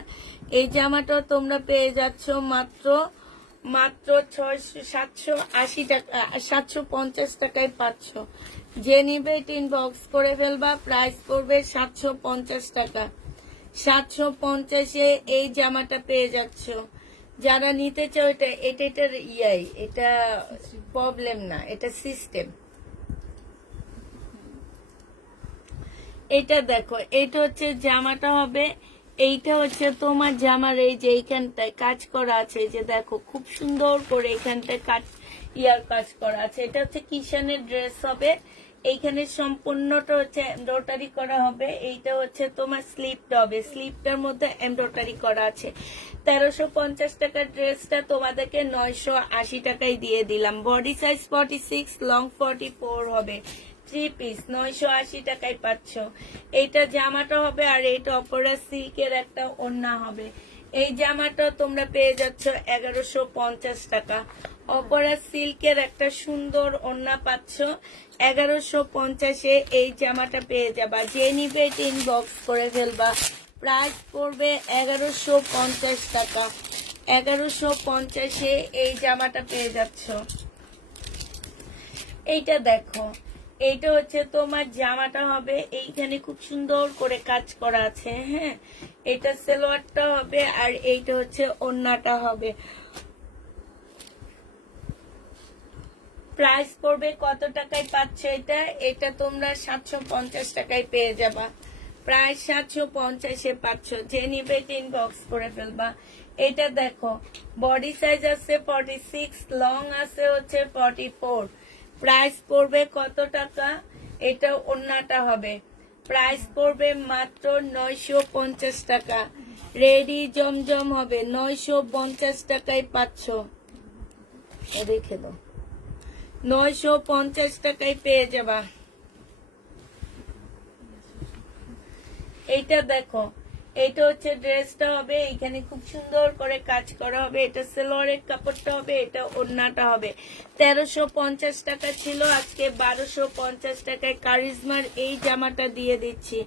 এই জামাটা তোমরা পেয়ে যাচ্ছ মাত্র 780 টাকা, 750 টাকায় পাচ্ছ। যে নিবে এটা ইনবক্স করে ফেলবা। প্রাইস পড়বে 750 টাকা। 750-এ এই জামাটা পেয়ে যাচ্ছ। যারা নিতে চাও এটার এটা প্রবলেম না, এটা সিস্টেম। এটা দেখো, এটা হচ্ছে জামাটা হবে। এইটা হচ্ছে তোমার জামার এই যে এইখানটায় কাজ করা আছে, যে দেখো খুব সুন্দর করে এখানটায় কাজ করা আছে। এটা হচ্ছে কিষানের ড্রেস হবে। এইখানে সম্পূর্ণটা হচ্ছে এমব্রয়ডারি করা হবে। এইটা হচ্ছে তোমার স্লিপটা হবে, স্লিপটার মধ্যে এমব্রয়ডারি করা আছে। 1350 টাকার ড্রেসটা তোমাদেরকে 980 টাকায় দিয়ে দিলাম। বডি সাইজ 46, লং 44 হবে। 3 পিস 980 টাকায় পাচ্ছ। এইটা জামাটা হবে, আর এইটা অপরা সিল্কের একটা ওড়না হবে। এই জামাটা তোমরা পেয়ে যাচ্ছ 1150 টাকা। অপরা সিল্কের একটা সুন্দর ওড়না পাচ্ছ 1150-এ। এই জামাটা পেয়ে যাবা। যে নিবে এটা ইনবক্স করে ফেলবা। প্রাইস পড়বে 1150 টাকা। 1150-এ এই জামাটা পেয়ে যাচ্ছ। এইটা দেখো, এইটা হচ্ছে তোমার জামাটা হবে, এইখানে খুব সুন্দর করে কাজ করা আছে। হ্যাঁ, এটা সালোয়ারটা হবে, আর এইটা হচ্ছে ওড়নাটা হবে। প্রাইস পড়বে কত টাকায় পাচ্ছ এটা? এটা তোমরা 750 টাকায় পেয়ে যাবা। প্রায় 750-এ পাচ্ছ। যে নিবে ইনবক্স করে ফেলবা। এটা দেখো, বডি সাইজ আছে 46, লং আছে হচ্ছে 44। প্রাইস পড়বে কত টাকা? এটা ওড়নাটা হবে। প্রাইস পড়বে মাত্র 950 টাকা। রেডি জমজম হবে, 950 টাকায় পাচ্ছ। রেখে দাও, 950 টাকায় পেয়ে যাবা। এইটা দেখো, এটা হচ্ছে ড্রেসটা হবে, এখানে খুব সুন্দর করে কাজ করা হবে। এটা সালোয়ারের কাপড়টা হবে, এটা ওড়নাটা হবে। 1350 টাকা ছিল, আজকে 1250 টাকায় কারিজমার এই জামাটা দিয়ে দিচ্ছি।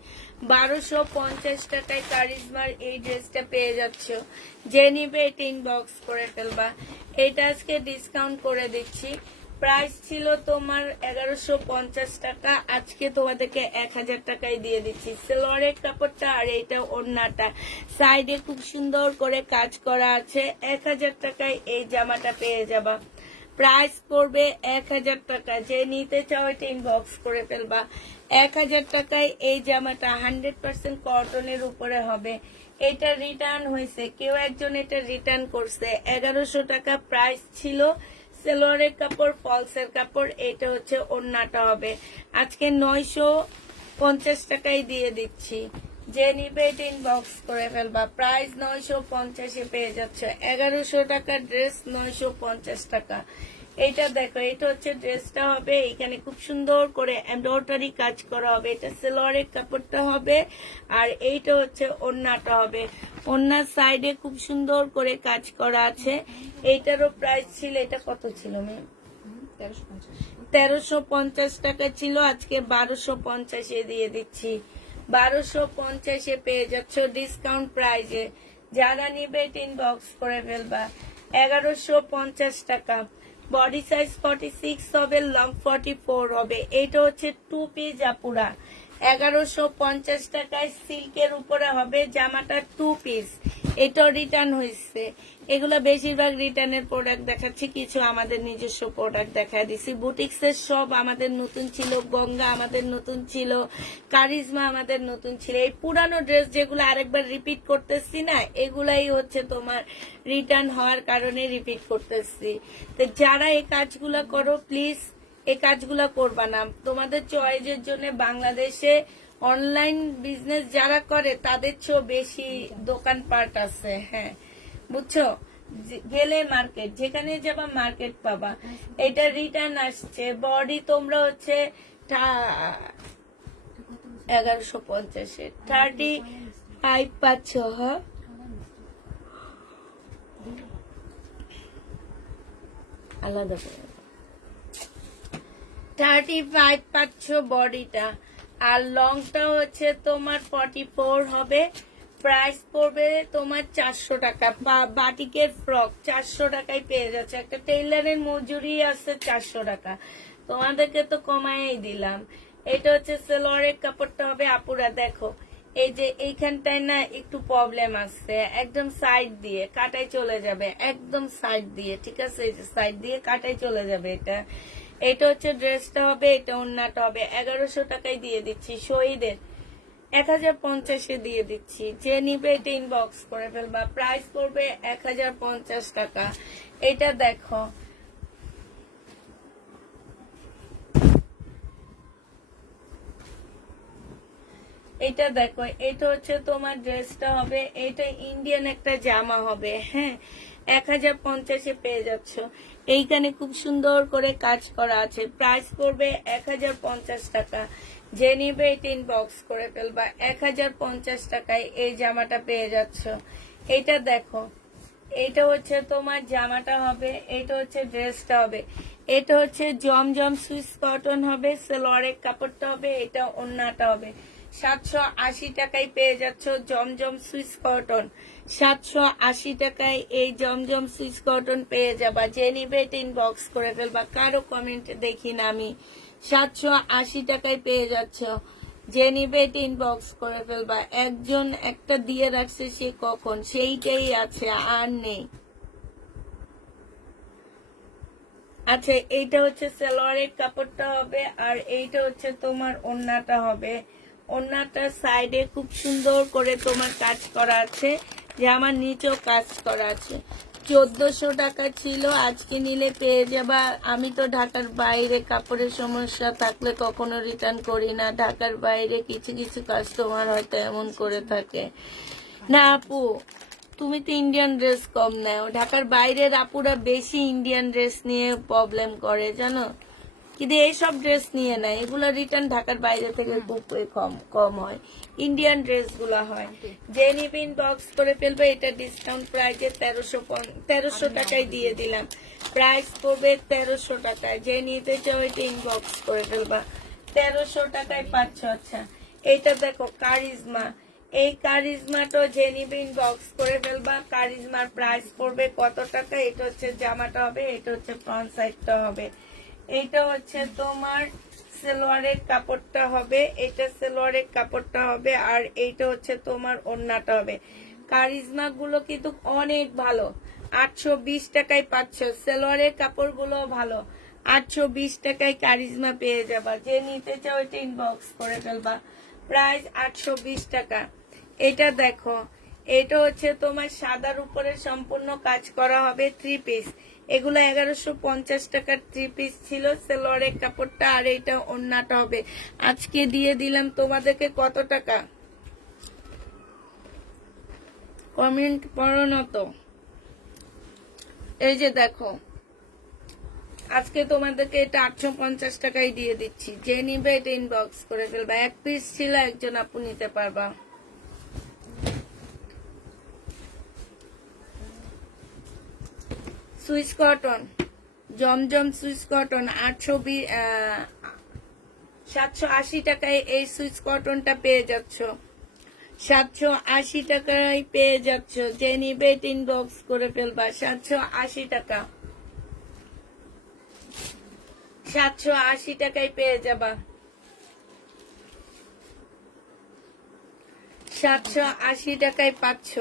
1250 টাকায় কারিজমার এই ড্রেসটা পেয়ে যাচ্ছ। যে নিবে এটা ইনবক্স করে ফেলবা। এটা আজকে ডিসকাউন্ট করে দিচ্ছি। প্রাইস ছিল তোমার 1150 টাকা, আজকে তোমাদেরকে 1000 টাকায় দিয়ে দিচ্ছি। সালোয়ারের কাপড়টা আর এইটা ওড়নাটা, সাইডে খুব সুন্দর করে কাজ করা আছে। 1000 টাকায় এই জামাটা পেয়ে যাবা। প্রাইস পড়বে 1000 টাকা। যে নিতে চাও এটা ইনবক্স করে ফেলবা। 1000 টাকায় এই জামাটা 100% কটনের উপরে হবে। এটা রিটার্ন হয়েছে, কেউ একজন এটা রিটার্ন করছে। 1100 টাকা প্রাইস ছিল। সালোয়ারের কাপড়, ফলসের কাপড়, এটা হচ্ছে ওড়নাটা হবে। আজকে 950 টাকায় দিয়ে দিচ্ছি। যে নিবে এটা ইনবক্স করে ফেলবা। প্রাইস 950-এ পেয়ে যাচ্ছে। 1100 টাকার ড্রেস 950 টাকা। এটা দেখো, এটা হচ্ছে ড্রেসটা হবে, এখানে খুব সুন্দর করে এমব্রয়ডারি কাজ করা হবে। এটা সালোয়ারের কাপড়টা হবে, আর এইটা হচ্ছে ওড়নাটা হবে। ওড়নার সাইডে খুব সুন্দর করে কাজ করা আছে। এইটারও প্রাইস ছিল, এটা কত ছিল ম্যাম? 1350 টাকা ছিল, আজকে 1250-এ দিয়ে দিচ্ছি। 1250-এ পেয়ে যাচ্ছ ডিসকাউন্ট প্রাইজে। যারা নিবে ইনবক্স করে ফেলবা। 1150 টাকা। বডি সাইজ 46 হবে, লং 44 হবে। এইটা হচ্ছে 2 পিস আপুরা। 1150 টাকায় সিল্কের উপরে হবে, জামাটা 2 পিস। এটা রিটার্ন হয়েছে। এগুলো বেশিরভাগ রিটার্নের প্রোডাক্ট দেখাচ্ছি, কিছু আমাদের নিজস্ব প্রোডাক্ট দেখা দিছি। বুটিক্সের সব আমাদের নতুন ছিল, গঙ্গা আমাদের নতুন ছিল, কারিজমা আমাদের নতুন ছিল। এই পুরানো ড্রেস যেগুলো আরেকবার রিপিট করতেছি না, এগুলাই হচ্ছে তোমার রিটার্ন হওয়ার কারণে রিপিট করতেছি। তো যারা এই কাজগুলো করো, প্লিজ এই কাজগুলো করবা না। তোমাদের চয়েসের জন্য বাংলাদেশে অনলাইন বিজনেস যারা করে তাদের চেয়েও বেশি দোকানপাট আছে। হ্যাঁ, বুঝছো? গেলে মার্কেট, যেখানে যাবা মার্কেট পাবা। এটা রিটার্ন আসছে। বডি তোমরা হচ্ছে 1150-এ 35 পাচ্ছ। হ্যাঁ, আলাদা করে 35 পাচ্ছ বডিটা, আর লংটা হচ্ছে তোমার 44 হবে। প্রাইস পড়বে তোমার 400 টাকা। বাটিকের ফ্রক 400 টাকায় পেয়ে যাচ্ছে। একটা টেইলারের মজুরি আছে 400 টাকা, তোমাদেরকে তো কমাই দিলাম। এটা হচ্ছে সালোয়ারের কাপড়টা হবে। আপুরা দেখো, এই যে এইখানটায় না একটু প্রবলেম আছে, একদম সাইড দিয়ে কাটাই চলে যাবে, একদম সাইড দিয়ে, ঠিক আছে? এই যে সাইড দিয়ে কাটাই চলে যাবে। এটা হচ্ছে ড্রেসটা হবে, এটা ওড়নাটা হবে। 1100 টাকায় দিয়ে দিচ্ছি। শহীদের 1050-এ দিয়ে দিচ্ছি। যে নিবে এটা ইনবক্স করে ফেলবা। প্রাইস পড়বে 1050 টাকা। এটা দেখো, এটা দেখো, এটা হচ্ছে তোমার ড্রেসটা হবে। এটা ইন্ডিয়ান একটা জামা হবে। হ্যাঁ, 1050-এ পেয়ে যাচ্ছ। এইখানে খুব সুন্দর করে কাজ করা আছে। প্রাইস পড়বে 1050 টাকা। যে নিবে এটা ইনবক্স করে ফেলবা। 1050 টাকায় এই জামাটা পেয়ে যাচ্ছ। এটা দেখো, এটা হচ্ছে তোমার জামাটা হবে, এটা হচ্ছে ড্রেসটা হবে। এটা হচ্ছে জমজম সুইস কটন হবে, সালোয়ারের কাপড়টা হবে, এটা ওড়নাটা হবে। 780 টাকায় পেয়ে যাচ্ছ জমজম সুইস কটন। 780 টাকায় এই জমজম সুইস কটন পেয়ে যাবা। যে নিবে ইনবক্স করে ফেলবা, কারো কমেন্ট দেখি না আমি। 780 টাকায় পেয়ে যাচ্ছ, যে নিবে ইনবক্স করে ফেলবা। একজন একটা দিয়ে রাখছে, সে কখন, সেইটাই আছে আর নেই। আচ্ছা, এইটা হচ্ছে সালোয়ারের কাপড়টা হবে, আর এইটা হচ্ছে তোমার ওড়নাটা হবে। ওড়নাটা সাইডে খুব সুন্দর করে তোমার কাজ করা আছে, যে আমার নিচেও কাজ করা আছে। 1400 টাকা ছিল, আজকে নিলে পেয়ে যাবা। আমি তো ঢাকার বাইরে কাপড়ের সমস্যা থাকলে কখনো রিটার্ন করি না। ঢাকার বাইরে কিছু কিছু কাস্টমার হয়তো এমন করে থাকে। না আপু, তুমি তো ইন্ডিয়ান ড্রেস কম নেও, ঢাকার বাইরের আপুরা বেশি ইন্ডিয়ান ড্রেস নিয়ে প্রবলেম করে জানো, কিন্তু এইসব ড্রেস নিয়ে নেয়, এগুলো রিটার্ন ঢাকার বাইরে থেকে খুব কম কম হয়, ইন্ডিয়ান ড্রেস গুলা হয়। যে নিবে ইনবক্স করে ফেলবে। এটা ডিসকাউন্ট প্রাইসে 1300 টাকায় দিয়ে দিলাম, প্রাইস পড়বে 1300 টাকায়। যে নিতে চাও এটা ইনবক্স করে ফেলবা, 1300 টাকায় পাচ্ছ। আচ্ছা, এইটা দেখো কারিজমা, এই কারিজমাটা যে নিবে ইনবক্স করে ফেলবা। কারিজমার প্রাইস পড়বে কত টাকা? এটা হচ্ছে জামাটা হবে, এটা হচ্ছে ফ্রন্ট সাইডটা হবে, এইটা হচ্ছে তোমার সালোয়ারের কাপড়টা হবে, এটা সালোয়ারের কাপড়টা হবে, আর এইটা হচ্ছে তোমার ওড়নাটা হবে। কারিজমা গুলো কিন্তু অনেক ভালো, 820 টাকায় পাচ্ছ। সালোয়ারের কাপড় গুলো ভালো, 820 টাকায় কারিজমা পেয়ে যাবা। যে নিতে চাও এটা ইনবক্স করে ফেলবা, প্রাইস 820 টাকা। এটা দেখো, এটা হচ্ছে তোমার সাদার উপরে সম্পূর্ণ কাজ করা হবে, 3 পিস। এগুলো 1150 টাকার 3 পিস ছিল, সালোয়ারের কাপড়টা, আর এইটা ওড়নাটা হবে। আজকে দিয়ে দিলাম তোমাদেরকে কত টাকা? কমেন্ট করো না তো। এই যে দেখো, আজকে তোমাদেরকে এটা 850 টাকায় দিয়ে দিচ্ছি। যে নিবে এটা ইনবক্স করে ফেলবা। 1 পিস ছিল, একজন আপু নিতে পারবা। সুইস কটন, জমজম সুইস কটন, 780 টাকায় এই সুইস কটনটা পেয়ে যাচ্ছ, 780 টাকায় পেয়ে যাচ্ছ। যে নিবে ইনবক্স করে ফেলবা। 780 টাকা, 780 টাকায় পেয়ে যাবা, 780 টাকায় পাচ্ছ।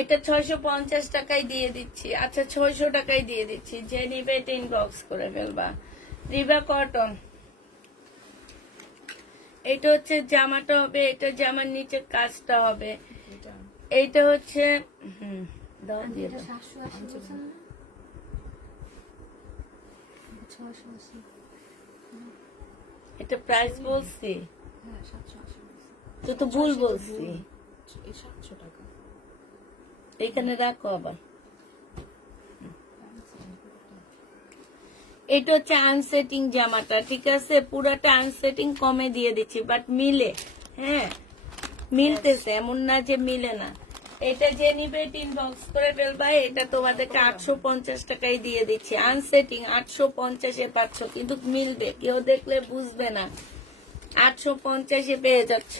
এটা 650 টাকায় দিয়ে দিচ্ছি। আচ্ছা, 600 টাকায় দিয়ে দিচ্ছি। যে নিবে এটা ইনবক্স করে ফেলবা। রিবা কটন, এটা হচ্ছে জামাটা হবে, এটা জামার নিচে কাজটা হবে। এইটা হচ্ছে দাও দিয়ে দাও। এটা প্রাইস বলছি তো ভুল বলছি, এখানে রাখো আবার। এটা হচ্ছে আনসেটিং জামাটা, ঠিক আছে, পুরাটা আনসেটিং কমে দিয়ে দিচ্ছি, বাট মিলে, হ্যাঁ মিলতেছে, এমন না যে মিলে না। এটা যে নিবে ইনবক্স করে ফেলবা। এটা তোমাদেরকে 850 টাকায় দিয়ে দিচ্ছি, আনসেটিং 850-এ পাচ্ছ, কিন্তু মিলবে, কেউ দেখলে বুঝবে না। 850-এ পেয়ে যাচ্ছ।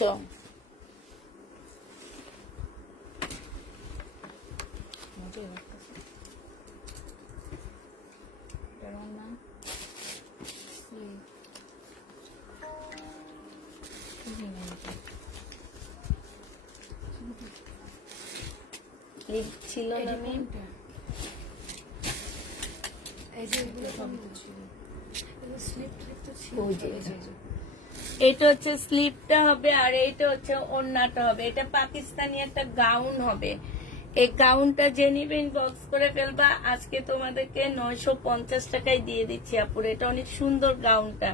ছিল না আমি, এটা হচ্ছে স্লিপটা হবে, আর এইটা হচ্ছে ওড়নাটা হবে। এটা পাকিস্তানি একটা গাউন হবে। এই গাউনটা যে নিবে ইনবক্স করে ফেলবা। আজকে তোমাদেরকে 950 টাকায় দিয়ে দিচ্ছি আপুর। এটা অনেক সুন্দর গাউনটা।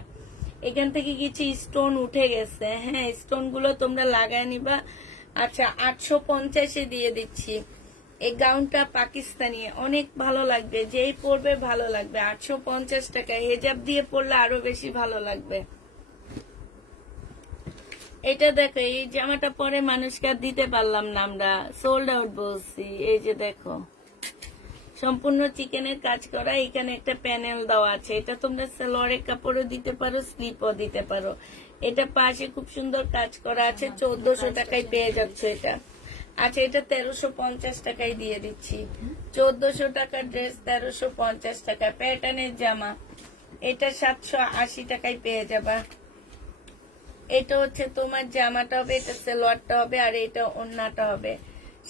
এখান থেকে কিছু স্টোন উঠে গেছে, হ্যাঁ স্টোন গুলো তোমরা লাগায় নিবা। আচ্ছা 850-এ দিয়ে দিচ্ছি। এই গাউনটা পাকিস্তানি, অনেক ভালো লাগবে, যেই পরবে ভালো লাগবে। 850 টাকা, হেজাব দিয়ে পরলে আরো বেশি ভালো লাগবে। এটা দেখো, এই জামাটা পরে মানুষকে আর দিতে পারলাম না, আমরা সোল্ড আউট বলছি। এই যে দেখো, সম্পূর্ণ চিকেনের কাজ করা, এখানে একটা প্যানেল দেওয়া আছে। এটা তোমরা সালোয়ারের কাপড়ও দিতে পারো, স্লিপও দিতে পারো। এটা পাশে খুব সুন্দর কাজ করা আছে, 1400 টাকায় পেয়ে যাচ্ছে এটা। আচ্ছা এটা 1350 টাকায় দিয়ে দিচ্ছি। 1400 টাকার ড্রেস 1350 টাকা, প্যাটার্নের জামা। এটা 780 টাকায় পেয়ে যাবা। এটা হচ্ছে তোমার জামাটা হবে, এটা সালোয়ারটা হবে, আর এটা ওড়নাটা হবে।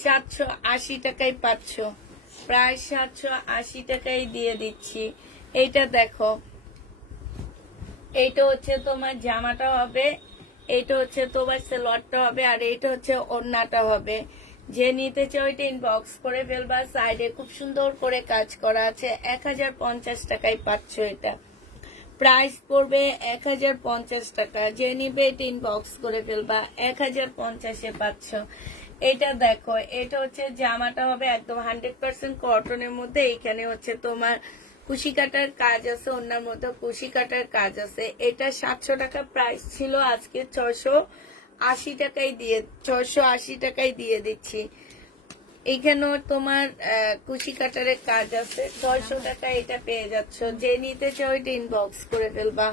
780 টাকায় পাচ্ছ, প্রায় 780 টাকায় দিয়ে দিচ্ছি। এইটা দেখো, এইটা হচ্ছে তোমার জামাটা হবে, এইটা হচ্ছে তোমার সালোয়ারটা হবে, আর এইটা হচ্ছে ওড়নাটা হবে। যে নিতে চাও ওইটা ইনবক্স করে ফেলবা। সাইডে খুব সুন্দর করে কাজ করা আছে। 1050 টাকায় পাচ্ছ এটা। প্রাইস পড়বে 1050 টাকা। যে নিবে এটা ইনবক্স করে ফেলবা। 1050-এ পাচ্ছ। এটা দেখো, এটা হচ্ছে জামাটা হবে একদম 100% কটনের মধ্যে। এখানে হচ্ছে তোমার কুশি কাটার কাজ আছে, ওনার মধ্যে কুশি কাটার কাজ আছে। এটা 700 টাকা প্রাইস ছিল, আজকে 680 টাকায় দিয়ে 680 টাকায় দিয়ে দিচ্ছি। এইখানেও তোমার কুশি কাটারের কাজ আছে, 600 টাকা এটা পেয়ে যাচ্ছ। যে নিতে চাও এটা ইনবক্স করে ফেলবা।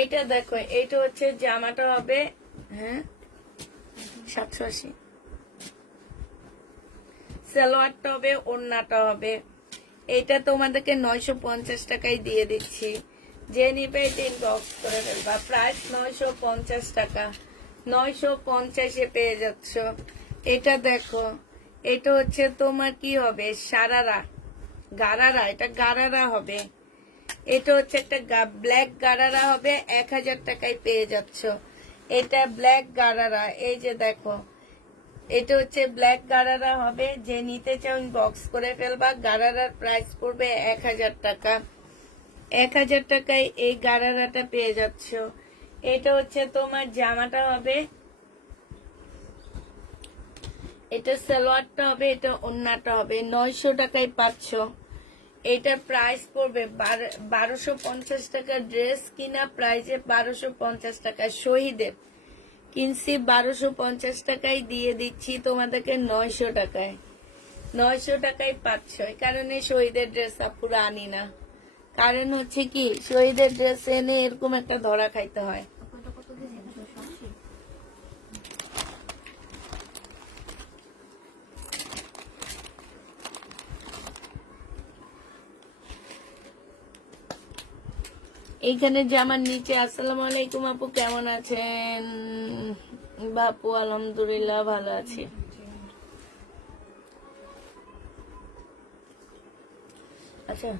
এইটা দেখো, এইটা হচ্ছে জামাটা হবে, হ্যাঁ 780। সালোয়ারটা হবে, ওড়নাটা হবে। এটা তোমাদেরকে 950 টাকায় দিয়ে দিচ্ছি। যে নিবে এটা ইনবক্স করে ফেলবা। প্রাইস 950 টাকা, 950-এ পেয়ে যাচ্ছ। এটা দেখো, এটা হচ্ছে তোমার কি হবে, সারারা গারারা, এটা গারারা হবে। এটা হচ্ছে একটা ব্ল্যাক গারারা হবে, 1000 টাকায় পেয়ে যাচ্ছ। এটা ব্ল্যাক গারারা, এই যে দেখো, এটা হচ্ছে ব্ল্যাক গারারা হবে। যে নিতে চাও ইনবক্স করে ফেলবা। গারারার প্রাইস পড়বে 1000 টাকা। 1000 টাকায় এই গারারাটা পেয়ে যাচ্ছ। এটা হচ্ছে তোমার জামাটা হবে, এটা সালোয়ারটা হবে, এটা ওড়নাটা হবে। 900 টাকায় পাচ্ছ। এটার প্রাইস পড়বে 1250 টাকা। ড্রেস কিনা প্রাইসে 1250 টাকা। শহীদের কিনছি 1250 টাকায়, দিয়ে দিচ্ছি তোমাদেরকে 900 টাকায়। 900 টাকায় পাচ্ছ। এই কারণে শহীদের ড্রেস পুরো আনি না। কারণ হচ্ছে কি, শহীদের ড্রেস এনে এরকম একটা ধরা খাইতে হয়। এইখানে জামার নিচে, আসসালামু আলাইকুম আপু, কেমন আছেন? বাপু আলহামদুলিল্লাহ ভালো আছি। আচ্ছা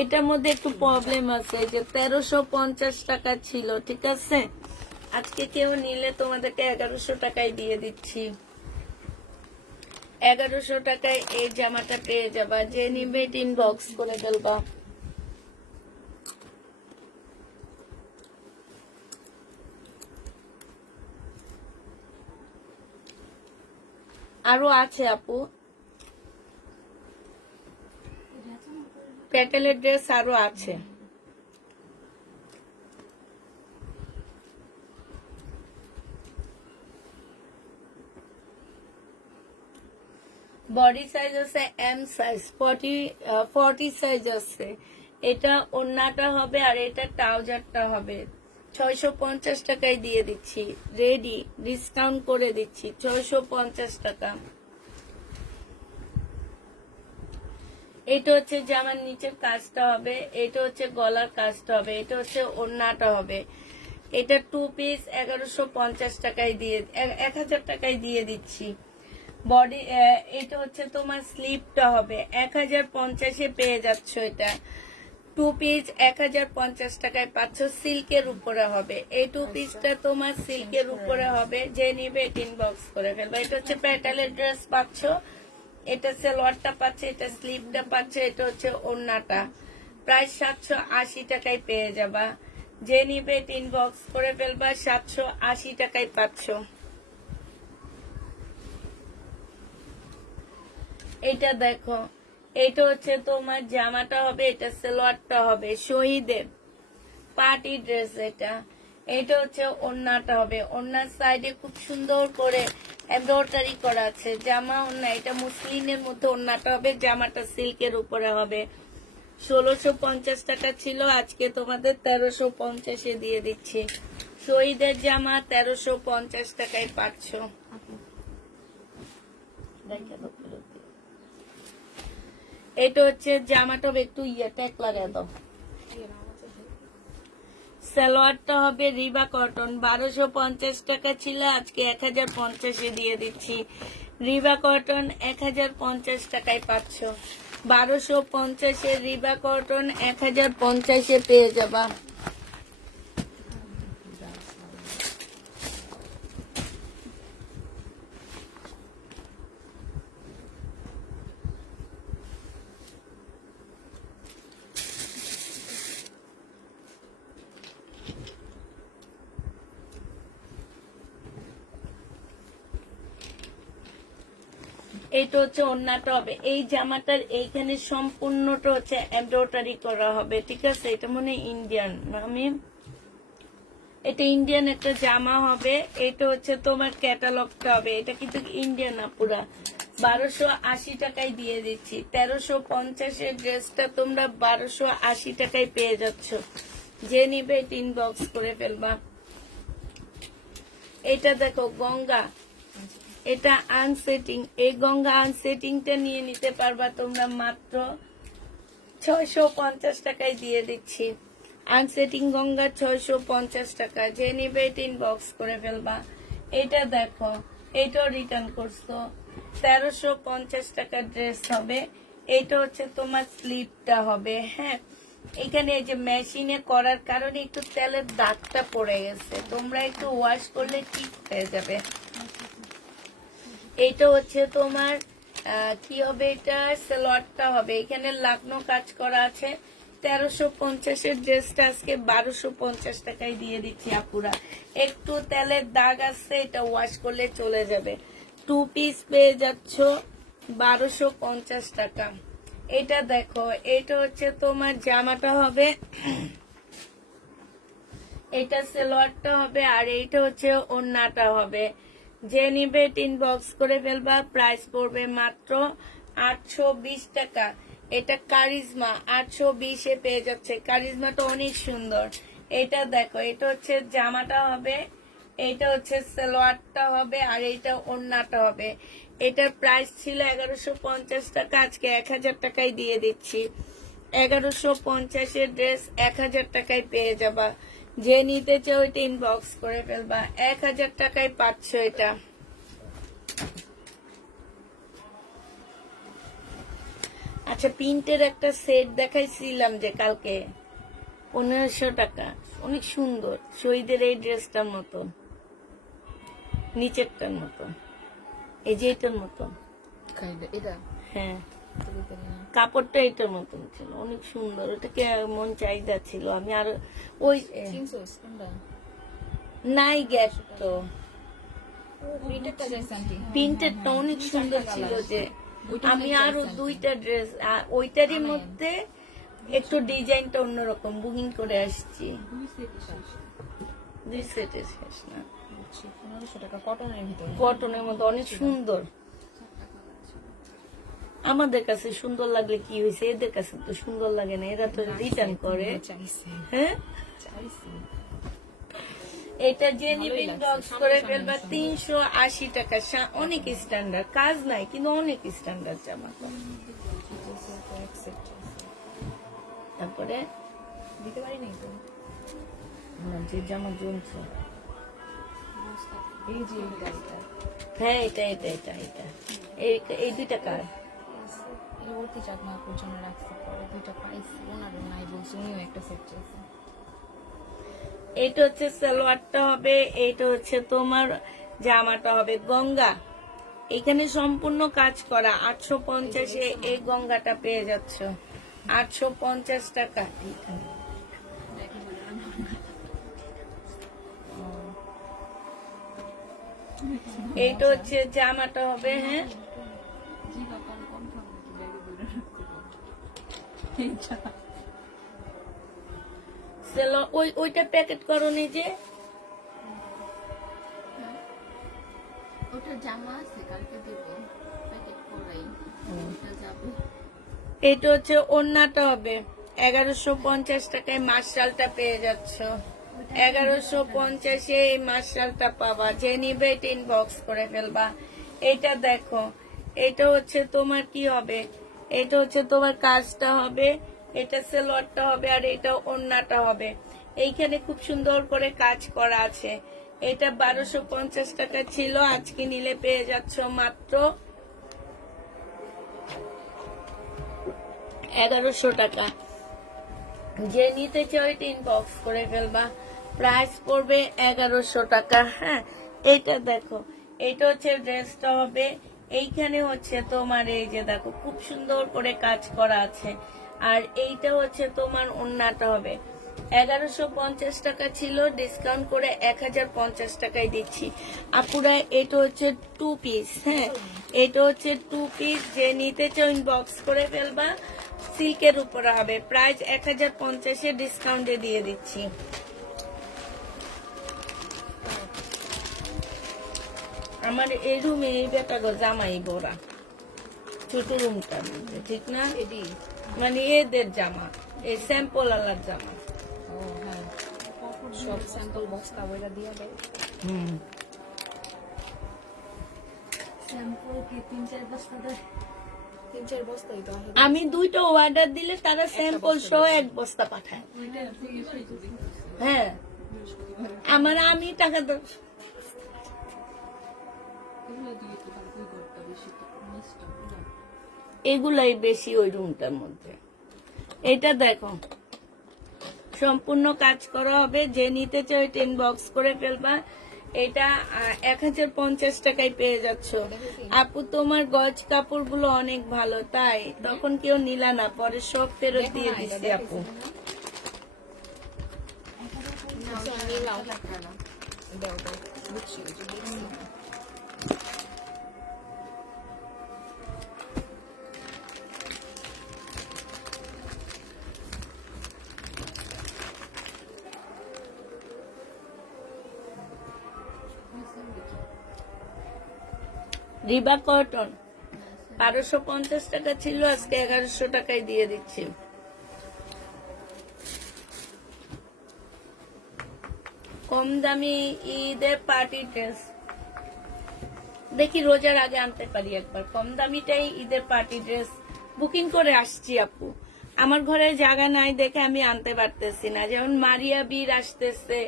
এটার মধ্যে একটু প্রবলেম আছে, যে 1350 টাকা ছিল, ঠিক আছে। আজকে কেউ নিলে তোমাদেরকে 1100 টাকায় দিয়ে দিচ্ছি। 1100 টাকায় এই জামাটা পেয়ে যাবা। যে নিবে ইনবক্স করে ফেলবা। আরো আছে আপু, প্যাটেলের ড্রেস আরো আছে। বডি সাইজ আছে এম সাইজ, 40 সাইজ আছে। এটা ওড়নাটা হবে, আর এটা ট্রাউজারটা হবে। 650 টাকায় দিয়ে দিচ্ছি, রেডি, ডিসকাউন্ট করে দিচ্ছি 650 টাকা। এটা হচ্ছে জামার নিচের কাজটা হবে, এটা হচ্ছে গলার কাজটা হবে, এটা হচ্ছে ওড়নাটা হবে। এটা 2 পিস 1150 টাকায় দিয়ে 1000 টাকায় দিয়ে দিচ্ছি। বডি এটা হচ্ছে তোমার স্লিপটা হবে, 1050-এ পেয়ে যাচ্ছ। এটা টু পিস 1050 টাকায় পাচ্ছ, সিল্কের উপরে হবে। এই টু পিসটা তোমার সিল্কের উপরে হবে, যে নিবে এটা ইনবক্স করে ফেলবে। এটা হচ্ছে প্যাটালের ড্রেস পাচ্ছ, এটা সালোয়ারটা পাচ্ছে, এটা স্লিভটা পাচ্ছে, এটা হচ্ছে ওড়নাটা। প্রায় 780 টাকায় পেয়ে যাবা, যে নিবে এটা ইনবক্স করে ফেলবা, 780 টাকায় পাচ্ছ। এটা দেখো, এটা হচ্ছে তোমার জামাটা হবে, এটা সালোয়ারটা হবে, শহীদের পার্টি ড্রেস এটা। এটা হচ্ছে ওড়নাটা হবে, ওড়নার সাইডে খুব সুন্দর করে এমব্রয়ডারি করা আছে, জামা ওড়না। এটা মুসলিনের মধ্যে ওড়নাটা হবে, জামাটা সিল্কের উপরে হবে। 1650 টাকা ছিল, আজকে তোমাদের 1350-এ দিয়ে দিচ্ছি। শহীদের জামা 1350 টাকায় পাচ্ছ। এটা হচ্ছে জামাটা হবে, একটু ট্যাগ লাগাই দাও। সালোয়ারটা হবে রিবা কটন, 1250 টাকা ছিল, আজকে 1050-এ দিয়ে দিচ্ছি। রিবা কটন 1050 টাকায় পাচ্ছ, 1250-এ রিবা কটন 1050-এ পেয়ে যাবা। এইটা হচ্ছে ওড়নাটা হবে, এই জামাটার এইখানে সম্পূর্ণটা হচ্ছে এমব্রয়ডারি করা হবে, ঠিক আছে। এটা মনে ইন্ডিয়ান, আমি এটা ইন্ডিয়ান একটা জামা হবে। এটা হচ্ছে তোমার ক্যাটালগটা হবে, এটা কিন্তু ইন্ডিয়ান না পুরা। 1280 টাকায় দিয়ে দিচ্ছি। 1350-এর ড্রেসটা তোমরা 1280 টাকায় পেয়ে যাচ্ছ, যে নিবে এটা ইনবক্স করে ফেলবা। এটা দেখো গঙ্গা, এটা আনসেটিং, এই গঙ্গা আনসেটিংটা নিয়ে নিতে পারবা তোমরা মাত্র 650 টাকায় দিয়ে দিচ্ছি। আনসেটিং গঙ্গা 650 টাকা, যে নিবে এটা ইনবক্স করে ফেলবা। এটা দেখো, এটাও রিটার্ন করছো, 1350 টাকার ড্রেস হবে। এটা হচ্ছে তোমার স্লিপটা হবে। হ্যাঁ, এখানে এই যে মেশিনে করার কারণে একটু তেলের দাগটা পড়ে গেছে, তোমরা একটু ওয়াশ করলে ঠিক হয়ে যাবে। এটা হচ্ছে তোমার কি হবে, এটা সালোয়ারটা হবে, এখানে লাকনো কাজ করা আছে। 1350-এর ড্রেসটা আজকে 1250 টাকায় দিয়ে দিচ্ছি আপুরা। একটু তেলের দাগ আছে, এটা ওয়াশ করলে চলে যাবে। টু পিস পেয়ে যাচ্ছ 1250 টাকা। এটা দেখো, এটা হচ্ছে তোমার জামাটা হবে, এটা সালোয়ারটা হবে, আর এইটা হচ্ছে ওড়নাটা হবে। যে নিবে ইনবক্স করে ফেলবা, প্রাইস পড়বে মাত্র 820 টাকা। এটা কারিজমা 820-এ পেয়ে যাচ্ছে, কারিজমাটা অনেক সুন্দর। এটা দেখো, এটা হচ্ছে জামাটা হবে, এটা হচ্ছে সালোয়ারটা হবে, আর এটা ওড়নাটা হবে। এটার প্রাইস ছিল 1150 টাকা, আজকে 1000 টাকায় দিয়ে দিচ্ছি। 1150-এর ড্রেস 1000 টাকায় পেয়ে যাবা, যে নিতে চাও এটা ইনবক্স করে ফেলবা। 1000 টাকায় পাচ্ছ এটা। আচ্ছা, প্রিন্টের একটা সেট দেখাইছিলাম যে কালকে, 1500 টাকা, অনেক সুন্দর, শহীদের এই ড্রেসটার মতন, নিচেরটার মতন, এই যে এটার মতন। হ্যাঁ, কাপড়টা এটার মতন ছিল, অনেক সুন্দর, ওটাকে মন চাহিদা ছিল। আমি আর ওই নাই গ্যাপ, তো প্রিন্টেরটা অনেক সুন্দর ছিল, যে আমি আরো দুইটা ড্রেস ওইটারই মধ্যে একটু ডিজাইনটা অন্যরকম বুকিং করে আসছি। 2 সেটের শেষ না, 1500 টাকা কটনের ভিতরে, কটনের মধ্যে অনেক সুন্দর। আমাদের কাছে সুন্দর লাগলে কি হয়েছে, এদের কাছে তো সুন্দর লাগে না, এরা তো রিটার্ন করে। হ্যাঁ, এটা যে নিবে ইনবক্স করে ফেলবা, 380 টাকা। অনেক স্ট্যান্ডার্ড, কাজ নাই কিন্তু অনেক স্ট্যান্ডার্ড জামা। তারপরে দিতে পারি নাই তো, যে জামা জমছে, এই যে এটা, হ্যাঁ এটা এটা এটা এটা এই দুইটা কার এই ওরতি চাকমা পর্যন্ত রাখছি, পরে দুইটা পাইছি, ওনারও নাই বলছে। উনিও একটা সেট চাইছে। এইটা হচ্ছে সালোয়ারটা হবে, এইটা হচ্ছে তোমার জামাটা হবে গঙ্গা। এখানে সম্পূর্ণ কাজ করা 850-এ এই গঙ্গাটা পেয়ে যাচ্ছ 850 টাকা। এইটা হচ্ছে জামাটা হবে, হ্যাঁ ওইটা প্যাকেট করো নিজে। ওটা জামা আছে, কালকে দেবো প্যাকেট করাই, ওটা যাবে। এটা হচ্ছে ওড়নাটা হবে 1150 টাকায় মার্শালটা পেয়ে যাচ্ছ 1150-এ এই মার্শালটা পাবা। যে নিবে এটা ইনবক্স করে ফেলবা। এটা দেখো, এটা হচ্ছে তোমার কি হবে, এটা হচ্ছে তোমার কাজটা হবে, এটা সালোয়ারটা হবে, আর এটা ওড়নাটা হবে। এইখানে খুব সুন্দর করে কাজ করা আছে। এটা 1250 টাকা ছিল, আজকে নিলে পেয়ে যাচ্ছ মাত্র 1100 টাকা। যে নিতে চাও এটা ইনবক্স করে ফেলবা। প্রাইস পড়বে 1100 টাকা। হ্যাঁ, এটা দেখো, এটা হচ্ছে ড্রেসটা হবে। এইখানে হচ্ছে তোমার এই যে দেখো খুব সুন্দর করে কাজ করা আছে। আর এইটা হচ্ছে তোমার ওড়নাটা হবে 1150 টাকা ছিল, ডিসকাউন্ট করে 1050 টাকায় দিচ্ছি আপুরা। এটা হচ্ছে 2 পিস। হ্যাঁ, এটা হচ্ছে 2 পিস। যে নিতে চাও ইনবক্স করে ফেলবা। সিল্কের উপরে হবে, প্রাইস 1050-এ ডিসকাউন্টে দিয়ে দিচ্ছি। আমার এই রুমে এই বেটা গো জামাই বড়া, ছোট রুমটার মধ্যে, ঠিক না? মানে এদের জামা, এই স্যাম্পল আলার জামা। ও হ্যাঁ, সব স্যাম্পল বস্তা বইটা দিয়ে দেয়। শ্যাম্পু কি 3-4 বস্তা দেয়? 3-4 বস্তাই তো আহে। আমি 2টা অর্ডার দিলে তারা স্যাম্পল সহ 1 বস্তা পাঠায়। হ্যাঁ, আমি টাকা দেব। এগুলাই বেশি ওই রুমটার মধ্যে। এটা দেখো সম্পূর্ণ কাজ করা হবে। যে নিতে চাও এটা ইনবক্স করে ফেলবা। এটা 1050 টাকায় পেয়ে যাচ্ছ আপু। তোমার গজ কাপড়গুলো অনেক ভালো, তাই তখন কেউ নিলা না, পরে সব ফেরত দিয়ে দিচ্ছি আপু। মিলাও টাকা না দাও দাও, বুঝছি ওই যে দেখছি। রিবা কটন 1250 টাকা ছিল, আজকে 1100 টাকায় দিয়ে দিচ্ছি। কম দামি ঈদের পার্টি ড্রেস দেখি রোজার আগে আনতে পারি একবার। কম দামিটাই ঈদের পার্টি ড্রেস বুকিং করে আসছি আপু। আমার ঘরে জায়গা নাই দেখে আমি আনতে পারতেছি না। যেমন মারিয়া বীর আসতেছে,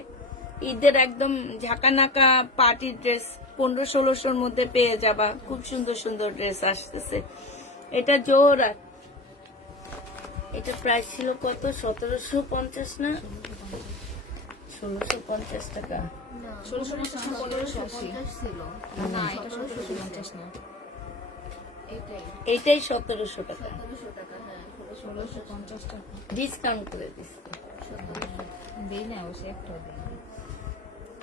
ঈদের একদম ঝাঁকানাকা পার্টি ড্রেস 1500-1600-র মধ্যে পেয়ে যাবা। খুব সুন্দর সুন্দর ড্রেস আসতেছে। এটা জোহরাত, এটা প্রাইস ছিল কত 1750 না 1650 টাকা। 1650 ছিল না, এটা 1750 না, এইটাই 1700 টাকা, 1700 টাকা। হ্যাঁ, 1650 টাকা ডিসকাউন্ট করে দিচ্ছি। দেই না, ও সে একটা দেই।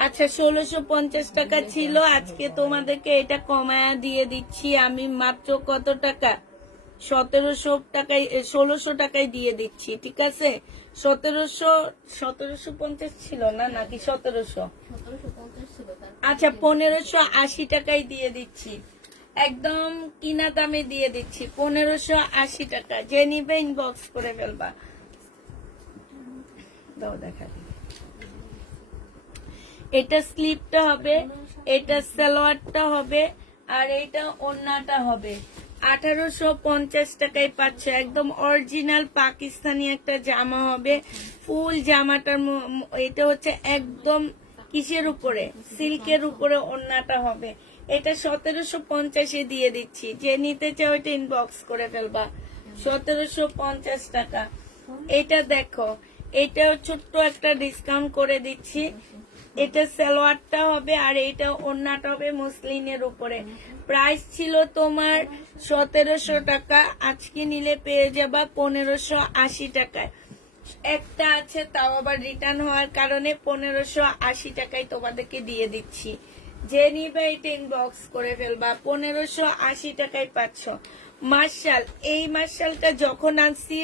আচ্ছা 1650 টাকা ছিল, আজকে তোমাদেরকে এটা কমায়া দিয়ে দিচ্ছি আমি মাত্র কত টাকা 1700 টাকায় 1600 টাকায় দিয়ে দিচ্ছি। ঠিক আছে, 1750 ছিল না নাকি 1700? 1750 ছিল। আচ্ছা 1580 টাকায় দিয়ে দিচ্ছি, একদম কিনা দামে দিয়ে দিচ্ছি 1580 টাকা। যে নিবে ইনবক্স করে ফেলবা। দাও দেখা দিই। এটা স্লিপটা হবে, এটা সালোয়ারটা হবে, আর এটা ওড়নাটা হবে। 1850 টাকায় পাচ্ছ, একদম অরিজিনাল পাকিস্তানি একটা জামা হবে। ফুল জামাটার এটা হচ্ছে একদম কিসের উপরে, সিল্কের উপরে ওড়নাটা হবে। এটা 1750-এ দিয়ে দিচ্ছি। যে নিতে চাও এটা ইনবক্স করে ফেলবা। 1750 টাকা। এটা দেখো, এটাও ছোট্ট একটা ডিসকাউন্ট করে দিচ্ছি। এটা সালোয়ারটা হবে আর এটা ওড়নাটা হবে মসলিনের উপরে। প্রাইস ছিল তোমার 1700 টাকা, আজকে নিলে পেয়ে যাবা 1580 টাকায়। একটা আছে, তাও আবার রিটার্ন হওয়ার কারণে 1580 টাকায় তোমাদেরকে দিয়ে দিচ্ছি। যে নিবে এটা ইনবক্স করে ফেলবা, 1580 টাকায় পাচ্ছ। মার্শাল, এই মার্শালটা যখন আনছি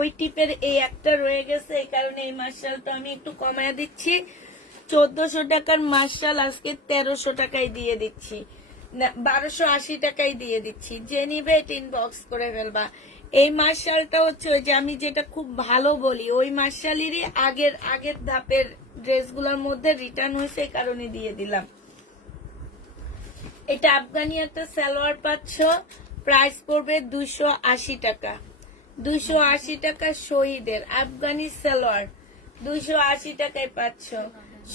ওই টিপের এই একটা রয়ে গেছে, এই কারণে এই মার্শালটা আমি একটু কমায় দিচ্ছি। 1400 টাকার মার্শাল আজকে 1300 টাকায় দিয়ে দিচ্ছি, 1280 টাকায় দিয়ে দিচ্ছি। যে নিবে এটা ইনবক্স করে ফেলবা। এই মার্শালটা হচ্ছে ওই যে আমি যেটা খুব ভালো বলি, ওই মার্শালেরই আগের ধাপের ড্রেসগুলোর মধ্যে রিটার্ন হয়েছে, এই কারণে দিয়ে দিলাম। এটা আফগানি একটা সালোয়ার পাচ্ছ, প্রাইস পড়বে 280 টাকা। 280 টাকা শহীদের আফগানি সালোয়ার 280 টাকায় পাচ্ছ।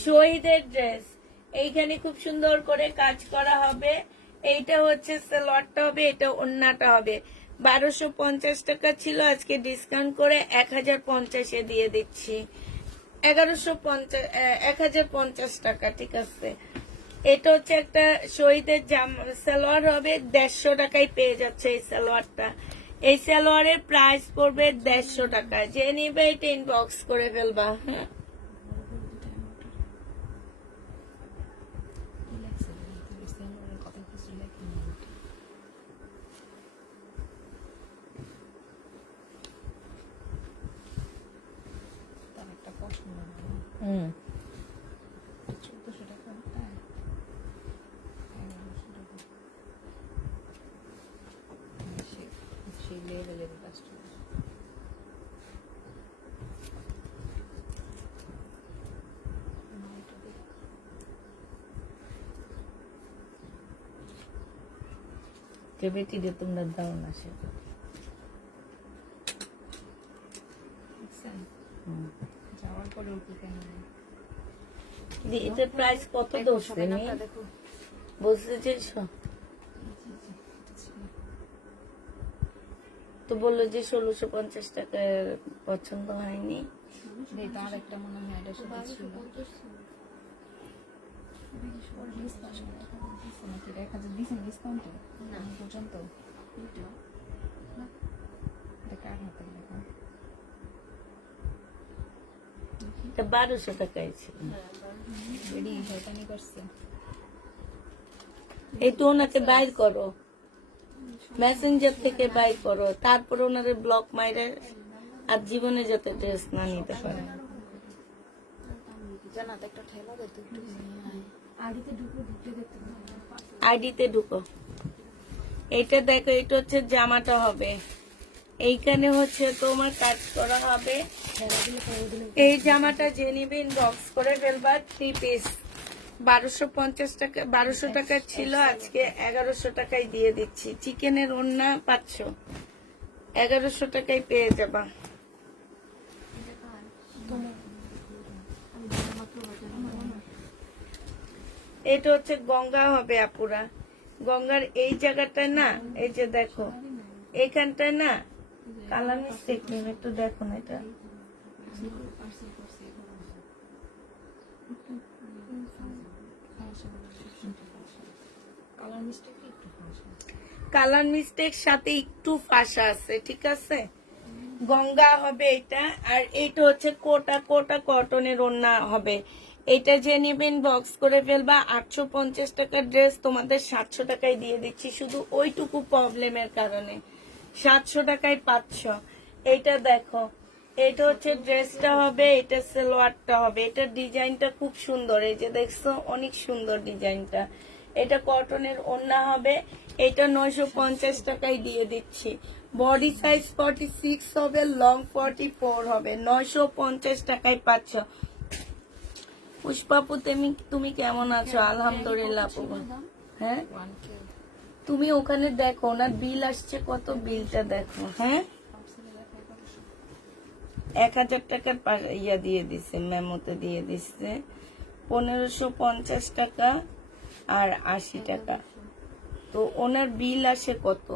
শহীদের ড্রেস এইখানে খুব সুন্দর করে কাজ করা হবে। এইটা হচ্ছে সালোয়ারটা হবে, এটা ওড়নাটা হবে। 1250 টাকা ছিল, আজকে ডিসকাউন্ট করে 1050-এ দিয়ে দিচ্ছি। 1050 টাকা, ঠিক আছে। এটা হচ্ছে একটা শহীদের সালোয়ার হবে, 150 টাকায় পেয়ে যাচ্ছে এই সালোয়ারটা। এই সালোয়ারের প্রাইস পড়বে 150 টাকা। যে নিবে এটা ইনবক্স করে ফেলবা। হ্যাঁ, যে বেটিরে তোমরা দাও না সে যাওয়ার পরে উঠে কেন এটার প্রাইস কত ধরছে দেখো, বুঝতে চাইছো? তো বললো যে 1650 টাকার পছন্দ হয়নি। তোমার একটা মনে হয় এটা সাথে ছিল নাকি 1000 দিয়েছেন ডিসকাউন্টে না পর্যন্ত দেখা হাতে লেখা এটা 1200 টাকায় ছিল। এডি শয়তানি করছে। এইটা ওনাকে বাইর করো, মেসেঞ্জার থেকে বাইর করো, তারপরে ওনারে ব্লক মাইরে আর জীবনে যাতে ড্রেস না নিতে পারে। জানাতে একটা ঠেলা দে তো একটু আইডিতে ঢুকো। এইটা দেখো, এটা হচ্ছে জামাটা হবে, এইখানে হচ্ছে তোমার কাজ করা হবে। এই জামাটা যে নিবে ইনবক্স করে ফেলবা। 3 পিস 1250 টাকা, 1200 টাকা ছিল, আজকে 1100 টাকায় দিয়ে দিচ্ছি। চিকেনের ওড়না পাচ্ছ, 1100 টাকায় পেয়ে যাবা। এটা হচ্ছে গঙ্গা হবে আপুরা, গঙ্গার এই জায়গাটায় না, এই যে দেখো এইখানটায় না কালার মিস্টেক নেই, একটু দেখো না, এটা কালার মিস্টেক সাথে একটু ফাঁসা আছে, ঠিক আছে। গঙ্গা হবে এটা, আর এইটা হচ্ছে কোটা কটনের ওড়না হবে। এটা যে নেবেন বক্স করে ফেলবা। 850 টাকার ড্রেস তোমাদের 700 টাকায় দিয়ে দিচ্ছি, শুধু ওইটুকু প্রবলেমের কারণে 700 টাকায় পাচ্ছ। এইটা দেখো, এটা হচ্ছে ড্রেসটা হবে, এটা সালোয়ারটা হবে। এটা ডিজাইনটা খুব সুন্দর, এই যে দেখছো অনেক সুন্দর ডিজাইনটা। এটা কটনের ওড়না হবে, এটা 950 টাকায় দিয়ে দিচ্ছি। বডি সাইজ 46 হবে, লং 44 হবে, 950 টাকায় পাচ্ছ। পুষ্পাপু তুমি কেমন আছো? আলহামদুলিল্লাহ আপু। হ্যাঁ, তুমি ওখানে দেখো ওনার বিল আসছে কত, বিলটা দেখো। হ্যাঁ, 1000 টাকার ইয়া দিয়ে দিছে, মেমোতে দিয়ে দিচ্ছে 1550 টাকা আর 80 টাকা। তো ওনার বিল আসে কত?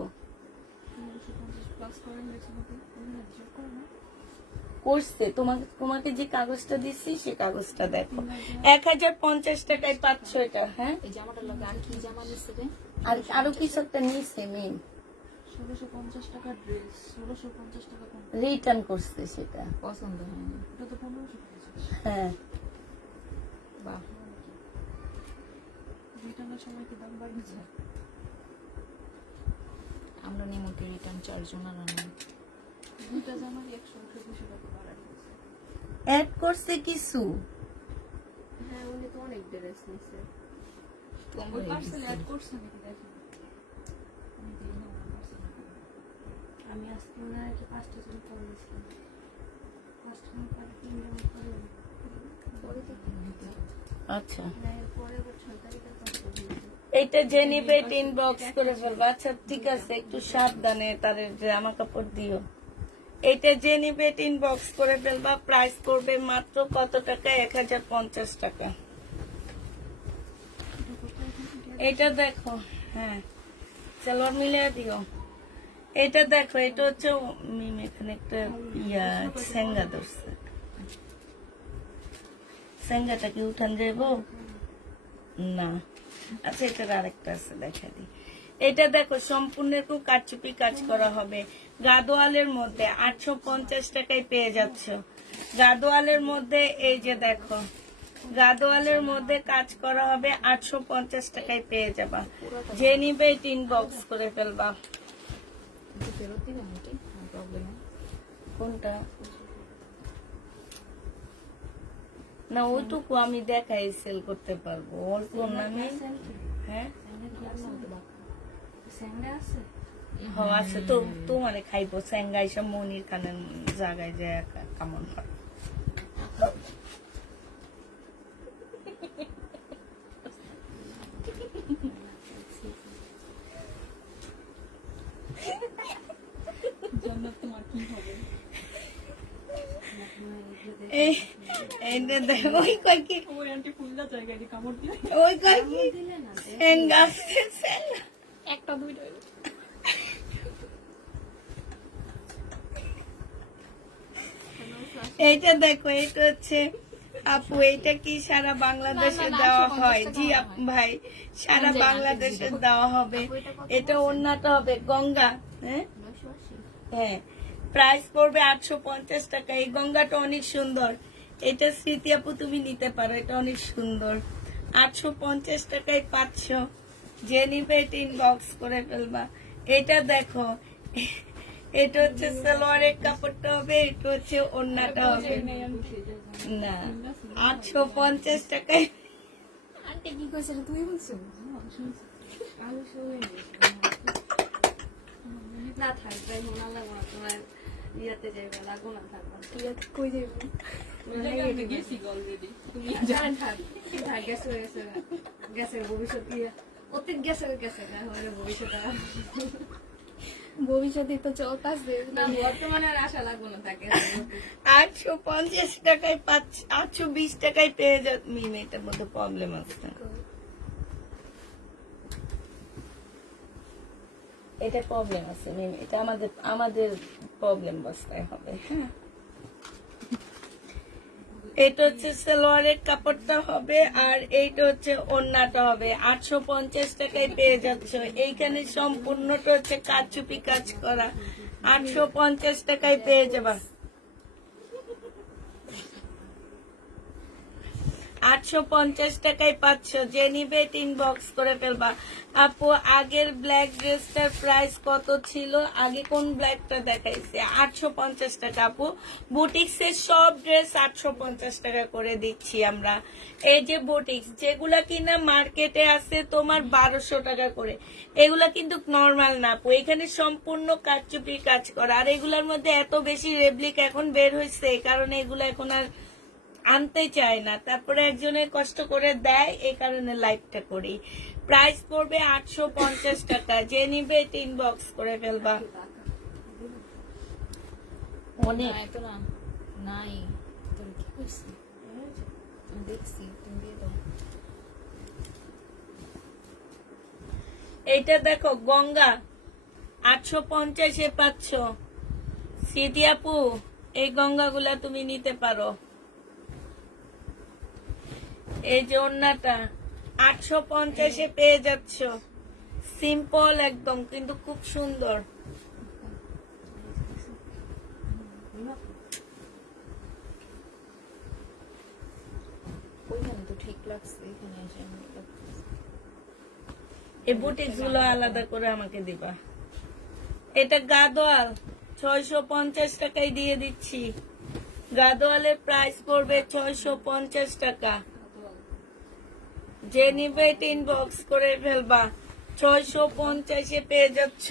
করছে, তোমাকে যে কাগজটা দিচ্ছি সে কাগজটা দেখো। 1050 টাকায় পাচ্ছ এটা। হ্যাঁ, এই জামাটার লগে আর কি জামা নিচ্ছে রে? আর আরো কিছু একটা নিচ্ছে মেন, 1650 টাকা ড্রেস, 1650 টাকা কম। রিটার্ন করছে সেটা। পছন্দ হয়নি। এটা তো 1550। হ্যাঁ, বাহ, রিটার্নের সময় কি দাম বাড়বে? আমরা নিমো কি রিটার্ন চার্জ ওনারা নেই? দুইটা জামার 100-200 টাকা বাড়ায় দিয়েছে। অ্যাড করছে কিছু। হ্যাঁ, উনি তো অনেক ড্রেস নিছে। কম ওই হয়ে পার্সেল গেছে। অ্যাড করছে নাকি দেখেন। আমি দিই না ওই পার্সেল। আমি আজকে ওনার একটা 5টা জন কল দিয়েছিলাম। 5টা জন পরে 3 জন করে পরে থেকে আচ্ছা, না, এর পরে আবার 6 তারিখের পার্সেল দিয়েছে। এইটা যে নিবে ইনবক্স করে ফেলবো। আচ্ছা ঠিক আছে, একটু সাবধানে তাদের জামা কাপড় দিও। এইটা যে নিবে ইনবক্স করে ফেলবা। প্রাইস করবে মাত্র কত টাকা? 1050 টাকা। এটা দেখো, হ্যাঁ সালোয়ার মিলিয়ে দিও। এটা দেখো, এটা হচ্ছে মিম এখানে একটা সেঙ্গা ধরছে। সেঙ্গাটা কি উঠান যাইব না? আচ্ছা, এটার আরেকটা আছে, দেখা দিই। এটা দেখো, সম্পূর্ণ একটু কারচুপি কাজ করা হবে গাদোয়ালের মধ্যে। 850 টাকায় পেয়ে যাচ্ছ গাদোয়ালের মধ্যে। এই যে দেখো, গাদোয়ালের মধ্যে কাজ করা হবে, 850 টাকায় পেয়ে যাবা। যে নিবে ইনবক্স করে ফেলবা। একটু ফেরত দিবেন নাকি? প্রবলেম নেই। কোনটা? না, ওইটুকু আমি দেখাই সেল করতে পারবো, অল্প নামে। হ্যাঁ, স্যাংরা আছে? আছে তো। তোমারে খাইবো স্যাঙ্গা এসব মনির খানের জায়গায় যায় কেমন হয়। জান্নাত তোমার কি হবে? এইটা দেখো, ওই কয় কি, ওই আন্টি ফুলদা জায়গায় কি কামড় দিয়ে ওই কয় কি স্যাঙ্গা আছে, স্যাঙ্গা। একটা দুইটা এইটা দেখো, এটা হচ্ছে আপু, এটা কি সারা বাংলাদেশে দেওয়া হয়? জি আপু ভাই, সারা বাংলাদেশে দেওয়া হবে। এটা ওন্নাটা হবে গঙ্গা। হ্যাঁ 980। হ্যাঁ, প্রাইস পড়বে 850 টাকা। এই গঙ্গাটা অনেক সুন্দর। এটা স্মৃতি আপু তুমি নিতে পারো, এটা অনেক সুন্দর। 850 টাকায় পাচ্ছ। যে নিবে এটা ইনবক্স করে ফেলবা। এটা দেখো, এটা হচ্ছে সালোয়ারের কাপড়টা হবে, এটা হচ্ছে ওন্নাটা হবে। না, 850 টাকায়। আন্টি কি কইছে তুমি বলছো? আলু সরে না থাকবে, মনে লাগবে না তোমার ইয়াতে যাইবে, লাগবো না থাকবে। তুই আর কই যাইবো? আমি গেছি অলরেডি। তুমি জান থাক গ্যাসের ভবিষ্যৎ অতীত গ্যাসের না হলে ভবিষ্যৎ ভবিষ্যতে তো চলতেছে। বর্তমানে আর আশা লাগবো না তাকে। 850 টাকায় পাচ্ছ, 820 টাকায় পেয়ে যাচ্ছে। মিম, এটার মধ্যে প্রবলেম আছে। এটা প্রবলেম আছে মিম, এটা আমাদের প্রবলেম বস্তায় হবে। হ্যাঁ, এটা হচ্ছে সালোয়ারের কাপড়টা হবে, আর এইটা হচ্ছে ওড়নাটা হবে। 850 টাকায় পেয়ে যাচ্ছ। এইখানে সম্পূর্ণটা হচ্ছে কারচুপি কাজ করা। 850 টাকায় পেয়ে যাবা। 850 টাকায় পাচ্ছ। যে নিবে ইনবক্স করে ফেলবা। আপু, আগের ব্ল্যাক ড্রেসটার প্রাইস কত ছিল? আগে কোন ব্ল্যাকটা দেখাইছে? 850 টাকা। আপু, বুটিক্সের সব ড্রেস 850 টাকা করে দিচ্ছি আমরা। এই যে বুটিক্স যেগুলা কিনা মার্কেটে আছে তোমার 1200 টাকা করে, এগুলা কিন্তু নর্মাল না আপু। এখানে সম্পূর্ণ কারচুপি কাজ করা, আর এগুলার মধ্যে এত বেশি রেপ্লিক এখন বের হয়েছে, এই কারণে এগুলো এখন আর আনতে চায় না। তারপরে একজনের কষ্ট করে দেয়, এই কারণে লাইভটা করি। প্রাইস পড়বে 850 টাকা। যে নিবে ইনবক্স করে ফেলবা। অনেক না, এত না নাই। তোর কি কইছি? আমি দেখছি, তুমি দিয়ে দাও। এইটা দেখো, গঙ্গা 850-এ পাচ্ছ। স্মৃতি আপু এই গঙ্গাগুলা তুমি নিতে পারো। এই যে ওড়নাটা 850-এ পেয়ে যাচ্ছ, সিম্পল একদম, কিন্তু খুব সুন্দর। ওইখানে তো ঠিক লাগছে, এখানে এসে আমি লাগতেছে। এই বুটিক্স গুলো আলাদা করে আমাকে দিবা। এটা গাদোয়াল 650 টাকায় দিয়ে দিচ্ছি। গাদোয়ালের প্রাইস পড়বে 650 টাকা। যে নিবে ইনবক্স করে ফেলবা, 650-এ পেয়ে যাচ্ছ।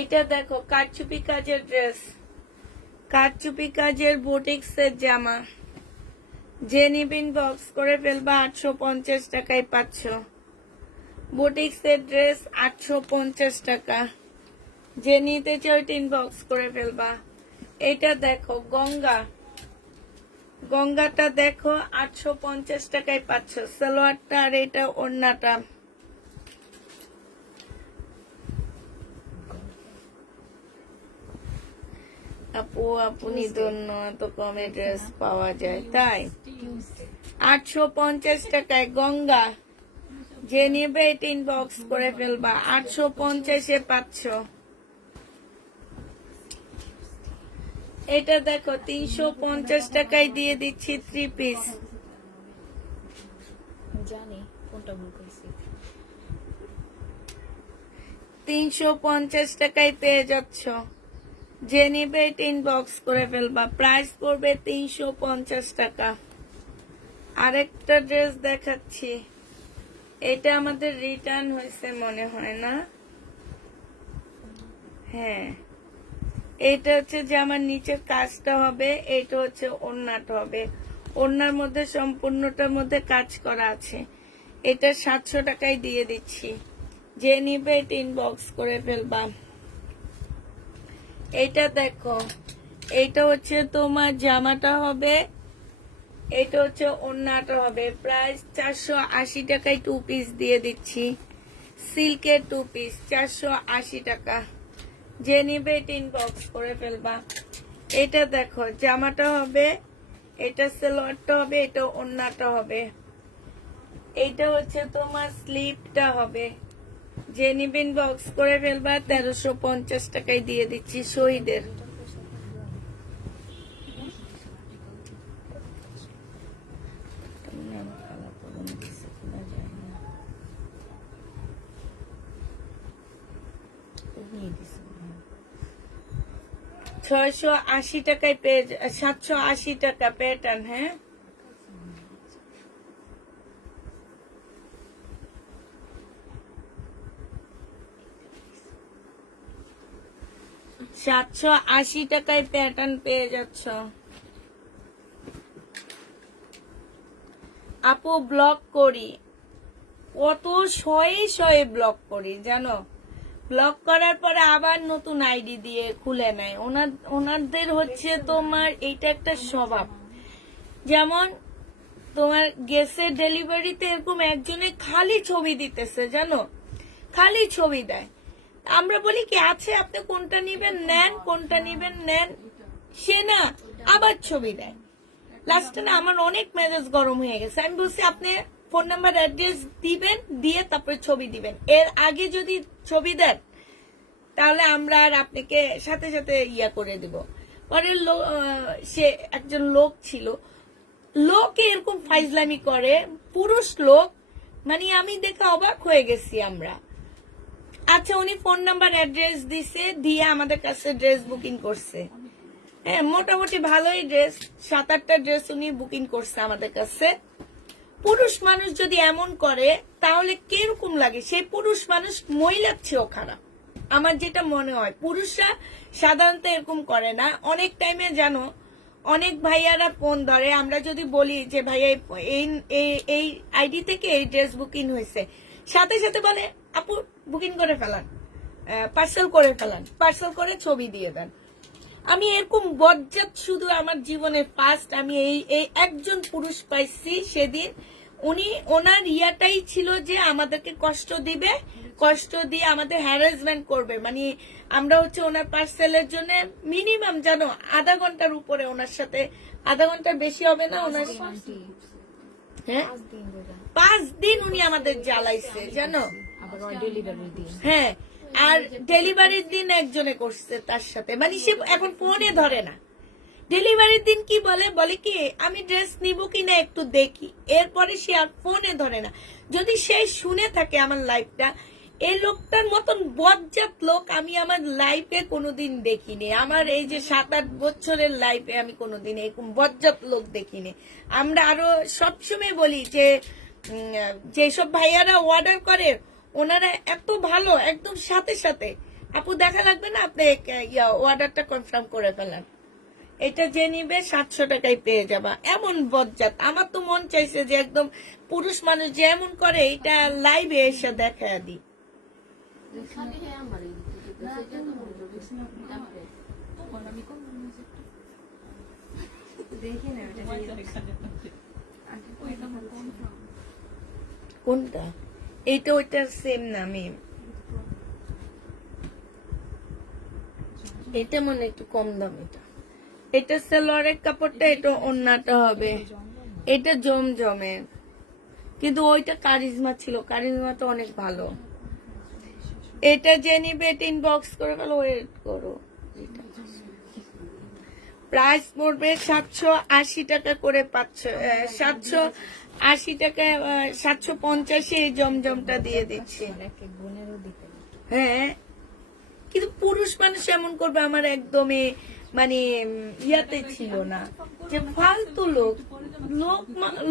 এটা দেখো কারচুপি কাজের ড্রেস, কারচুপি কাজের বুটিক্সের জামা। যে নিবে ইনবক্স করে ফেলবা, 850 টাকায় পাচ্ছ। বুটিক্সের ড্রেস 850 টাকা। যে নিতে চাও ইনবক্স করে ফেলবা। এটা দেখো গঙ্গা, গঙ্গাটা দেখো 850 টাকায় পাচ্ছ। সালোয়ারটা আর এটা ওড়নাটা। আপু আপনি ধন্য, এত কমে ড্রেস পাওয়া যায় তাই। 850 টাকায় গঙ্গা। যে নেবে এটা ইনবক্স করে ফেলবা, 850-এ পাচ্ছ। এটা দেখো 350 টাকায় দিয়ে দিচ্ছি 3 পিস। জানি কোনটা ভুল করছি। 350 টাকায় পেয়ে যাচ্ছ। যে নিবে এটা ইনবক্স করে ফেলবা, প্রাইস পড়বে 350 টাকা। আরেকটা ড্রেস দেখাচ্ছি, এটা আমাদের রিটার্ন হয়েছে মনে হয় না। হ্যাঁ, এটা হচ্ছে যে আমার নিচের কাজটা হবে, এটা হচ্ছে ওড়নাটা হবে। ওড়নার মধ্যে সম্পূর্ণটার মধ্যে কাজ করা আছে। এটা 700 টাকায় দিয়ে দিচ্ছি। যে নিবে এটা ইনবক্স করে ফেলবা। এটা দেখো, এটা হচ্ছে তোমার জামাটা হবে, এটা হচ্ছে ওড়নাটা হবে। প্রাইস 480 টাকায় 2 পিস দিয়ে দিচ্ছি। সিল্কের 2 পিস 480 টাকা। যে নিবে এটা ইনবক্স করে ফেলবা। এটা দেখো জামাটা হবে, এটা সালোয়ারটা হবে, এটা ওড়নাটা হবে। এটা হচ্ছে তোমার স্লিপটা হবে। যে নিবে ইনবক্স করে ফেলবা, 1350 টাকায় দিয়ে দিচ্ছি শহীদের। $680 টাকায় পেয়ে 780 টাকা প্যাটার্ন। হ্যাঁ, $780 টাকায় প্যাটার্ন পেয়ে যাচ্ছ। আপু ব্লক করি, কত শয়ে ব্লক করি জানো। ব্লক করার পরে আবার নতুন আইডি দিয়ে খুলে নেয়। ওনাদের হচ্ছে তোমার এইটা একটা স্বভাব। যেমন তোমার গ্যাসের ডেলিভারিতে এরকম একজনে খালি ছবি দিতেছে জানো, খালি ছবি দেয়। আমরা বলি কি আছে, আপনি কোনটা নিবেন নেন, কোনটা নিবেন নেন, সে না আবার ছবি দেয়। লাস্টে না আমার অনেক মেজাজ গরম হয়ে গেছে। আমি বলছি আপনি ফোন নাম্বার অ্যাড্রেস দিবেন, দিয়ে তারপরে ছবি দিবেন। এর আগে যদি ছবি দেন তাহলে আমরা আর আপনাকে সাথে সাথে ইয়া করে দিব। পরে সে একজন লোক ছিল, লোক এরকম ফাইজলামি করে, পুরুষ লোক, মানে আমি দেখে অবাক হয়ে গেছি আমরা। আচ্ছা, উনি ফোন নাম্বার অ্যাড্রেস দিছে, দিয়ে আমাদের কাছে ড্রেস বুকিং করছে। হ্যাঁ, মোটামুটি ভালোই ড্রেস, 7-8টা ড্রেস উনি বুকিং করছে আমাদের কাছে। পুরুষ মানুষ যদি এমন করে তাহলে কিরকম লাগে? সেই পুরুষ মানুষ মহিলার চেয়েও খারাপ আমার যেটা মনে হয়। পুরুষরা সাধারণত এরকম করে না। অনেক টাইমে জানো অনেক ভাইয়ারা ফোন ধরে, আমরা যদি বলি যে ভাইয়া এই আইডি থেকে এই ড্রেস বুকিং হয়েছে, সাথে সাথে বলে আপু বুকিং করে ফেলান, পার্সেল করে ফেলান, পার্সেল করে ছবি দিয়ে দেন। আমি এরকম বজ্জাত শুধু আমার জীবনে ফার্স্ট আমি এই একজন পুরুষ পাইছি। সেদিন উনি ওনার ইয়াটাই ছিল যে আমাদেরকে কষ্ট দিবে, কষ্ট দিয়ে আমাদের হ্যারাসমেন্ট করবে। মানে আমরা হচ্ছে ওনার পার্সেলের জন্য মিনিমাম জানো আধা ঘন্টার উপরে ওনার সাথে, আধা ঘন্টার বেশি হবে না ওনার। আন্টি হ্যাঁ 5 দিন ধরে 5 দিন উনি আমাদের জ্বালাইছে জানো। আবার ডেলিভারি দিন। হ্যাঁ আর ডেলিভারির দিন একজনে করছে তার সাথে, মানে সে এখন ফোনে ধরে না। ডেলিভারির দিন কি বলে, বলে কি আমি ড্রেস নিব কিনা একটু দেখি, এরপরে সে আর ফোনে ধরে না। যদি সে শুনে থাকে আমার লাইফটা, এই লোকটার মতন বজ্জাত লোক আমি আমার লাইফে কোনোদিন দেখিনি। আমার এই যে 7-8 বছরের লাইফে আমি কোনোদিন এরকম বজ্জাত লোক দেখিনি। আমরা আরো সবসময় বলি যে যেসব ভাইয়ারা অর্ডার করে ওনারা এত ভালো, একদম সাথে সাথে আপু দেখা লাগবে না, আপনি অর্ডারটা কনফার্ম করে ফেলেন, এটা যে নিবে 700 টাকায় পেয়ে যাবা। এমন বজ্জাত, আমার তো মন চাইছে যে একদম পুরুষ মানুষ যেমন করে এটা লাইভে এসে দেখা দিই। দেখি না কোনটা? এইটা ওইটার সেম না মেম, এটা মনে একটু কম দাম। এটা সালোয়ারের কাপড়টা, এটা ওন্নাটা হবে, এটা জমজমের, কিন্তু ওইটা কারিজমা ছিল, কারিজমাটা অনেক ভালো। এটা যে নিবে এটা ইনবক্স করে ফেলো, ওয়েট করো। প্রাইস পড়বে 780 টাকা করে, 780 টাকা, 750 এই জমজমটা দিয়ে দিচ্ছি। এক এক বোনেরও দিতে। হ্যাঁ কিন্তু পুরুষ মানুষ এমন করবে আমার একদমই মানে ইয়াতে ছিল না, যে ফালতু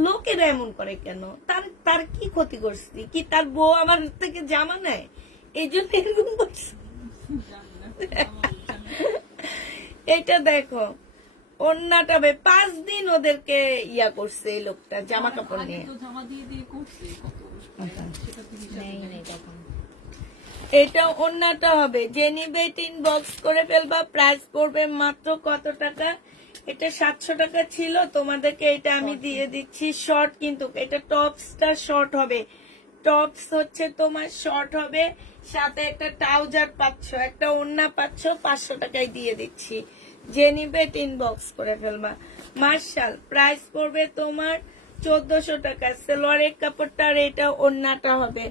লোকেরা এমন করে কেন? তার কি ক্ষতি করছি? কি তার বউ আমার থেকে জামা নেয় এই জন্য এরকম করছে? এটা দেখো অন্যটা 5 দিন ওদেরকে ইয়া করছে এই লোকটা জামা কাপড় নিয়ে। নেই নেই তখন। এটা অন্যটা হবে, যে নিবে ইনবক্স করে ফেলবা। প্রাইস পড়বে মাত্র কত টাকা? এটা 700 টাকা ছিল, তোমাদেরকে এটা আমি দিয়ে দিচ্ছি শর্ট, কিন্তু এটা টপসটা শর্ট হবে। টপস হচ্ছে তোমার শর্ট হবে, সাথে একটা ট্রাউজার পাচ্ছ, একটা ওড়না পাচ্ছ, 500 টাকায় দিয়ে দিচ্ছি। যে নিবে ইনবক্স করে ফেলবা। মার্শাল প্রাইস পড়বে তোমার 1400 টাকা। সালোয়ারের কাপড়টা আর এটা ওড়নাটা হবে,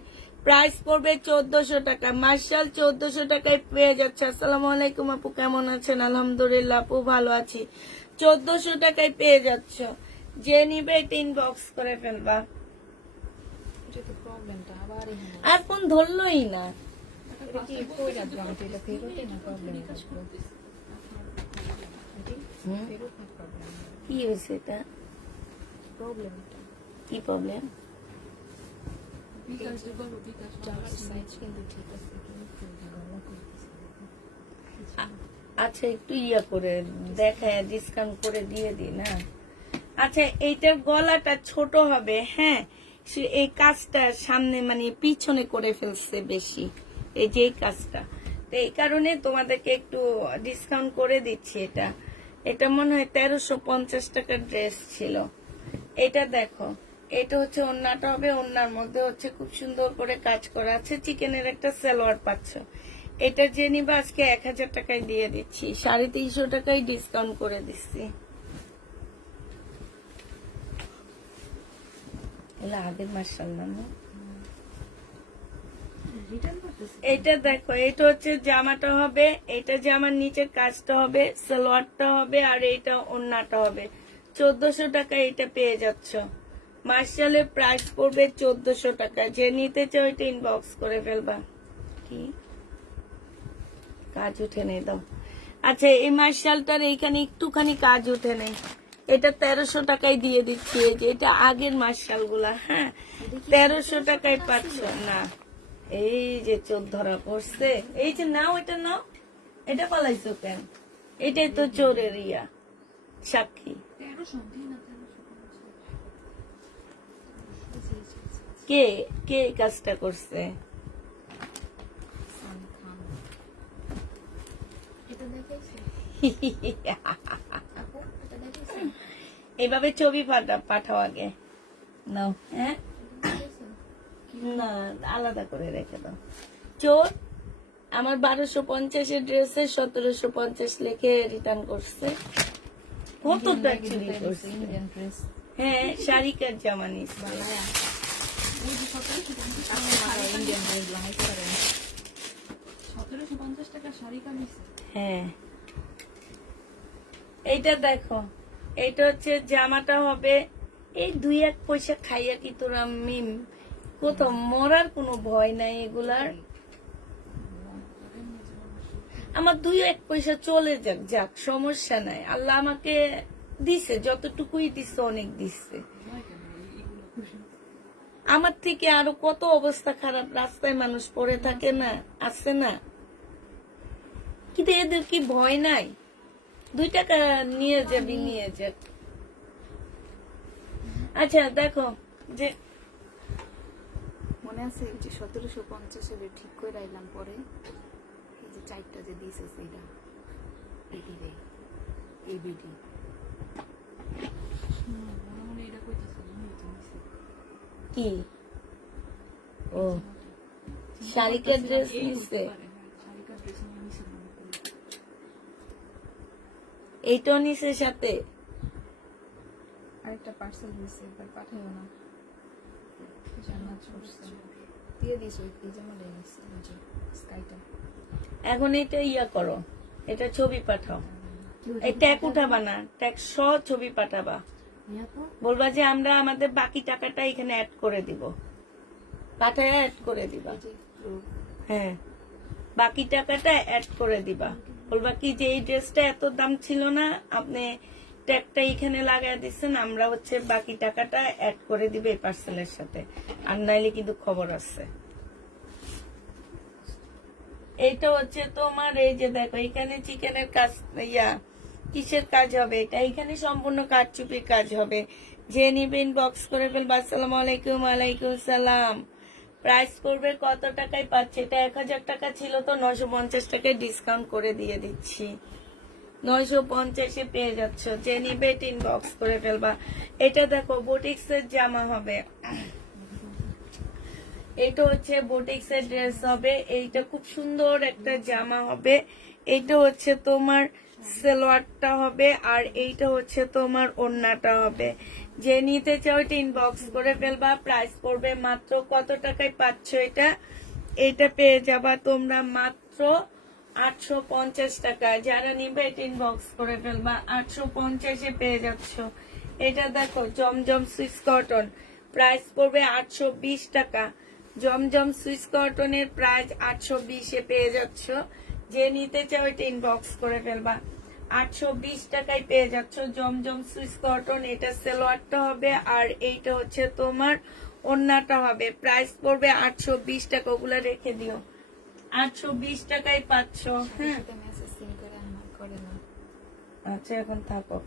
প্রাইস পড়বে 1400 টাকা। মার্শাল 1400 টাকায় পেয়ে যাচ্ছে। আসসালামু আলাইকুম আপু, কেমন আছেন? আলহামদুলিল্লাহ আপু ভালো আছি। 1400 টাকায় পেয়ে যাচ্ছ, যে নিবে ইনবক্স করে ফেলবা। এটা তো প্রবলেমটা আবার আর ফোন ধরলই না। এটা কি কই রাখলাম? এটা ফেরতই না প্রবলেম। ফেরত না প্রবলেম। কি হয়েছে এটা? প্রবলেমটা কি প্রবলেম? সাইজ কিন্তু ঠিক আছে, কিন্তু গলা করতেছে। আচ্ছা একটু ইয়া করে দেখায় ডিসকাউন্ট করে দিয়ে দি না। আচ্ছা এইটার গলাটা ছোট হবে, হ্যাঁ এই কাজটা সামনে মানে পিছনে করে ফেলছে বেশি, এই যে এই কাজটা, তো এই কারণে তোমাদেরকে একটু ডিসকাউন্ট করে দিচ্ছি। এটা এটা মনে হয় 1350 টাকার ড্রেস ছিল। এটা দেখো, এটা হচ্ছে ওড়নাটা হবে, ওড়নার মধ্যে হচ্ছে খুব সুন্দর করে কাজ করা আছে, চিকেনের একটা সালোয়ার পাচ্ছ। এটা যে নিবা আজকে 1000 টাকায় দিয়ে দিচ্ছি, 350 টাকায় ডিসকাউন্ট করে দিচ্ছি। এলা আগের মার্শাল না? এটা দেখো, এটা হচ্ছে জামাটা হবে, এটা জামার নিচের কাজটা হবে, সালোয়ারটা হবে, আর এটা ওড়নাটা হবে। 1400 টাকায় এটা পেয়ে যাচ্ছ। মার্শালের প্রাইস পড়বে 1400 টাকা। যে নিতে চাও এটা ইনবক্স করে ফেলবা। কি কাজ উঠে নেই দাও। আচ্ছা এই মার্শালটার এইখানে একটুখানি কাজ উঠে নেই, এটা 1300 টাকায় দিয়ে দিচ্ছি। এই যে এটা আগের মার্শাল গুলা, হ্যাঁ 1300 টাকায় পাচ্ছ না। এই যে চোখ ধরা পড়ছে, এই যে নাও এটা নাও, এটা পালাইছো কেন? এটাই তো চোরের ইয়া সাক্ষী। কে কে এই কাজটা করছে? এটা দেখাইছে আপু, এটা দেখাইছে। এভাবে ছবি পাঠাও আগে, নাও হ্যাঁ না আলাদা করে রেখে দাও চোর আমার 1250 ড্রেসে 1750 লিখে রিটার্ন করছে কতটা চুরি করছে ইন্ডিয়ান ড্রেস হ্যাঁ শাড়িকার জামা নিস বালায়া এই যে 1750 ইন্ডিয়ান ড্রেস লাগাইতে পারেন 1750 টাকা শাড়ি কামিজ হ্যাঁ এইটা দেখো এইটা হচ্ছে জামাটা হবে এই 2-1 পয়সা খাইয়া কি তোরা মিম কোথাও মরার কোনো ভয় নাই এগুলার আমার 2-1 পয়সা চলে যাক যাক সমস্যা নাই আল্লাহ আমাকে দিছে যতটুকুই দিছে অনেক দিছে আমার থেকে আরো কত অবস্থা খারাপ রাস্তায় মানুষ পড়ে থাকে না আছে না কিন্তু এদের কি ভয় নাই 2 টাকা নিয়ে যাবি নিয়ে যাক আচ্ছা দেখো যে মনে আছে ওই যে 1750 এর ঠিক করে রাইলাম পরে এই যে চারটা যে দিছে সেইটা এটি রে এই বিডি মনে এটা কইতাছে মনে তো নিছে কি ও শাড়িকে ড্রেস নিছে শাড়ি কা ড্রেস নিছে মনে করি এইটাও নিছে সাথে আরেকটা পার্সেল দিছে এবার পাঠাইও না জান্নাত করছে দিয়ে দিস ওই পিজামা নিয়ে নিছে ওই যে স্কাইটা এখন এটা ইয়া করো এটা ছবি পাঠাও এই ট্যাগ উঠাবা না ট্যাগ ছবি পাঠাবা নিয়া তো বলবা যে আমরা আমাদের বাকি টাকাটা এখানে অ্যাড করে দিব পাঠায় অ্যাড করে দিবা এই যে proof। হ্যাঁ বাকি টাকাটা অ্যাড করে দিবা বলবা কি যে এই ড্রেসটা এত দাম ছিল না আপনি ট্যাগটা এখানে লাগাই দিচ্ছেন আমরা হচ্ছে বাকি টাকাটা অ্যাড করে দিবে এই পার্সেলের সাথে আর নাইলে কিন্তু খবর আছে এইটা হচ্ছে তোমার এই যে দেখো এখানে চিকেনের কাজ ইয়া কিসের কাজ হবে এটা এখানে সম্পূর্ণ কারচুপির কাজ হবে যে নিবে ইনবক্স করে ফেলবে আসসালামু আলাইকুম ওয়ালাইকুম সালাম প্রাইস পড়বে কত টাকায় পাচ্ছে এটা 1000 টাকা ছিল তো 950 টাকায় ডিসকাউন্ট করে দিয়ে দিচ্ছি 950 এ পেয়ে যাচ্ছ যে নিবে ইনবক্স করে ফেলবা এটা দেখো বুটিক্স এর জামা হবে এটা হচ্ছে বুটিক্স এর ড্রেস হবে এইটা খুব সুন্দর একটা জামা হবে এইটা হচ্ছে তোমার সালোয়ারটা হবে আর এইটা হচ্ছে তোমার ওড়নাটা হবে যে নিতে চাও এটা ইনবক্স করে ফেলবা প্রাইস পড়বে মাত্র কত টাকায় পাচ্ছ এটা এটা পেয়ে যাবা তোমরা মাত্র 850 টাকা যারা নিবে এটা ইনবক্স করে ফেলবা 850 এ পেয়ে যাচ্ছ এটা দেখো জমজম সুইস কটন প্রাইস পড়বে 820 টাকা জমজম সুইস কটনের প্রাইস 820 এ পেয়ে যাচ্ছ যে নিতে চাও এটা ইনবক্স করে ফেলবা 820 টাকায় পেয়ে যাচ্ছ জমজম সুইস কটন এটা সালোয়ারটা হবে আর এইটা হচ্ছে তোমার ওড়নাটা হবে প্রাইস পড়বে 820 টাকা ওগুলা রেখে দিও 820 টাকায় পাচ্ছ হ্যাঁ সাথে মেসেজ সিন করে আমার করে না আচ্ছা এখন থাকো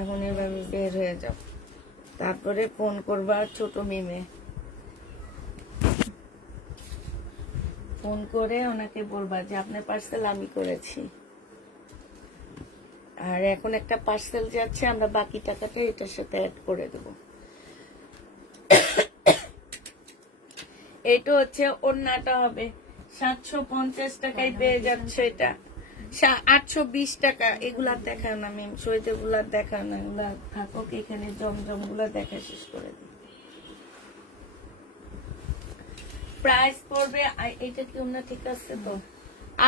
এখন এভাবে বের হয়ে যাও তারপরে ফোন করবা ছোট মিমে ফোন করে ওনাকে বলবা যে আপনার পার্সেল আমি করেছি আর এখন একটা পার্সেল যাচ্ছে আমরা বাকি টাকাটা এটার সাথে অ্যাড করে দেব এটা হচ্ছে ওড়নাটা হবে 750 টাকায় পেয়ে যাচ্ছে এটা 820 টাকা এগুলা দেখাও না মিম সৈয়দ এগুলা দেখাও না এগুলা থাকুক এখানে জমজম গুলা দেখা শেষ করে দিই প্রাইস পড়বে এটা কি ওনা ঠিক আছে তো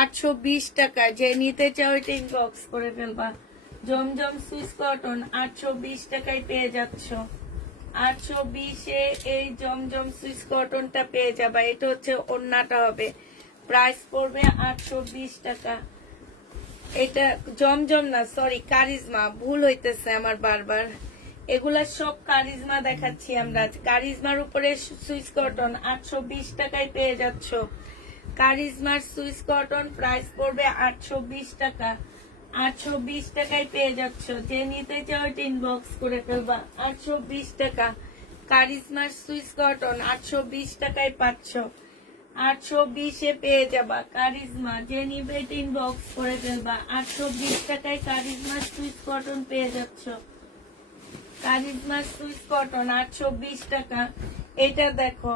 820 টাকা যে নিতে চাও এটা ইনবক্স করে ফেলবা জমজম সুইস কটন 820 টাকায় পেয়ে যাচ্ছ 820 এ এই জমজম সুইস কটনটা পেয়ে যাবা এটা হচ্ছে ওড়নাটা হবে প্রাইস পড়বে 820 টাকা এটা জমজম না সরি কারিজমা ভুল হইতেছে আমার বারবার এগুলা সব কারিজমা দেখাচ্ছি আমরা কারিজমার উপরে সুইস কটন 820 টাকায় পেয়ে যাচ্ছ কারিজমার সুইস কটন প্রাইস পড়বে 820 টাকা 820 টাকায় পেয়ে যাচ্ছ যে নিতে চাও এটা ইনবক্স করে ফেলবা 820 টাকা কারিজমার সুইস কটন 820 টাকায় পাচ্ছ 820 এ পেয়ে যাবা কারিজমা যে নিবে এটা ইনবক্স করে ফেলবা 820 টাকায় কারিজমার সুইস কটন পেয়ে যাচ্ছ কারিজমা সুইস কটন 820 টাকা। এটা দেখো,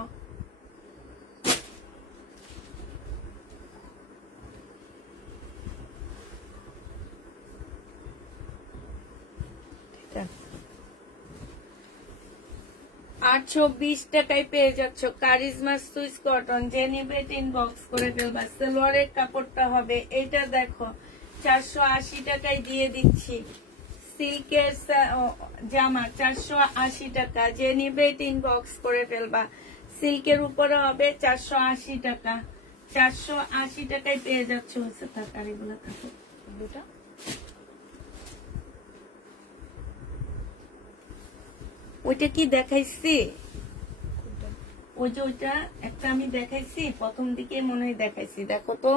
এটা 820 টাকায় পেয়ে যাচ্ছ কারিজমা সুইস কটন। যে নিবে ইনবক্স করে ফেলবা। সালোয়ারের কাপড়টা হবে, এটা দেখো 480 টাকায় দিয়ে দিচ্ছি। সিল্কের জামা 480 টাকা। যে নিবে ইনবক্স করে ফেলবা। সিল্কের উপরে হবে 480 টাকা। 480 টাকায় পেয়ে যাচ্ছ। হচ্ছে টাকার এগুলো থাকে দুটা ওইটা কি দেখাইছি? কোনটা? ওই যে ওইটা একটা আমি দেখাইছি, প্রথম দিকে মনে হয় দেখাইছি। দেখো তো,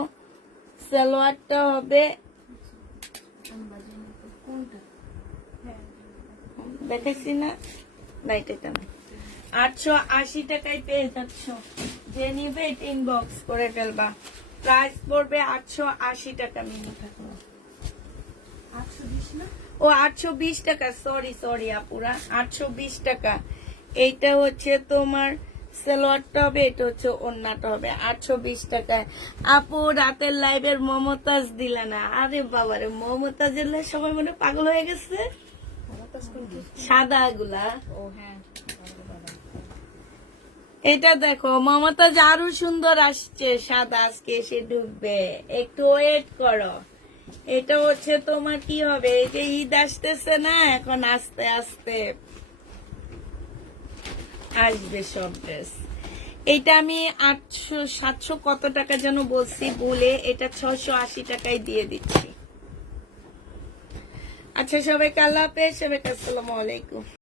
সালোয়ারটা হবে, আমি বাজিয়ে নিতে কোনটা? হ্যাঁ দেখাইছি না? লাইট এটা না। 880 টাকায় পেয়ে যাচ্ছ। যে নিবে ইনবক্স করে ফেলবা। প্রাইস পড়বে 880 টাকা। মিনি থাকলো 820 না? ও 820 টাকা, সরি আপুরা, 820 টাকা। এইটা হচ্ছে তোমার সালোয়ারটা হবে, এটা হচ্ছে ওড়নাটা হবে 820 টাকায়। আপু রাতের লাইভের মমতাজ দিলা না? আরে বাবারে, মমতাজের লাই সবাই মনে হয় পাগল হয়ে গেছে। মমতাজ কোনটি? সাদা গুলা, ও হ্যাঁ, এটা দেখো মমতাজ আরো সুন্দর আসছে সাদা, আজকে এসে ঢুকবে, একটু ওয়েট করো। এটা হচ্ছে তোমার কি হবে, এই যে ঈদ আসতেছে না, এখন আস্তে আস্তে আসবে সব ড্রেস। এটা আমি 800-700 কত টাকা যেন বলছি বলে, এটা 680 টাকায় দিয়ে দিচ্ছি। আচ্ছা সবাইকে আল্লাহ হাফেজ, সবাইকে আসসালামু আলাইকুম।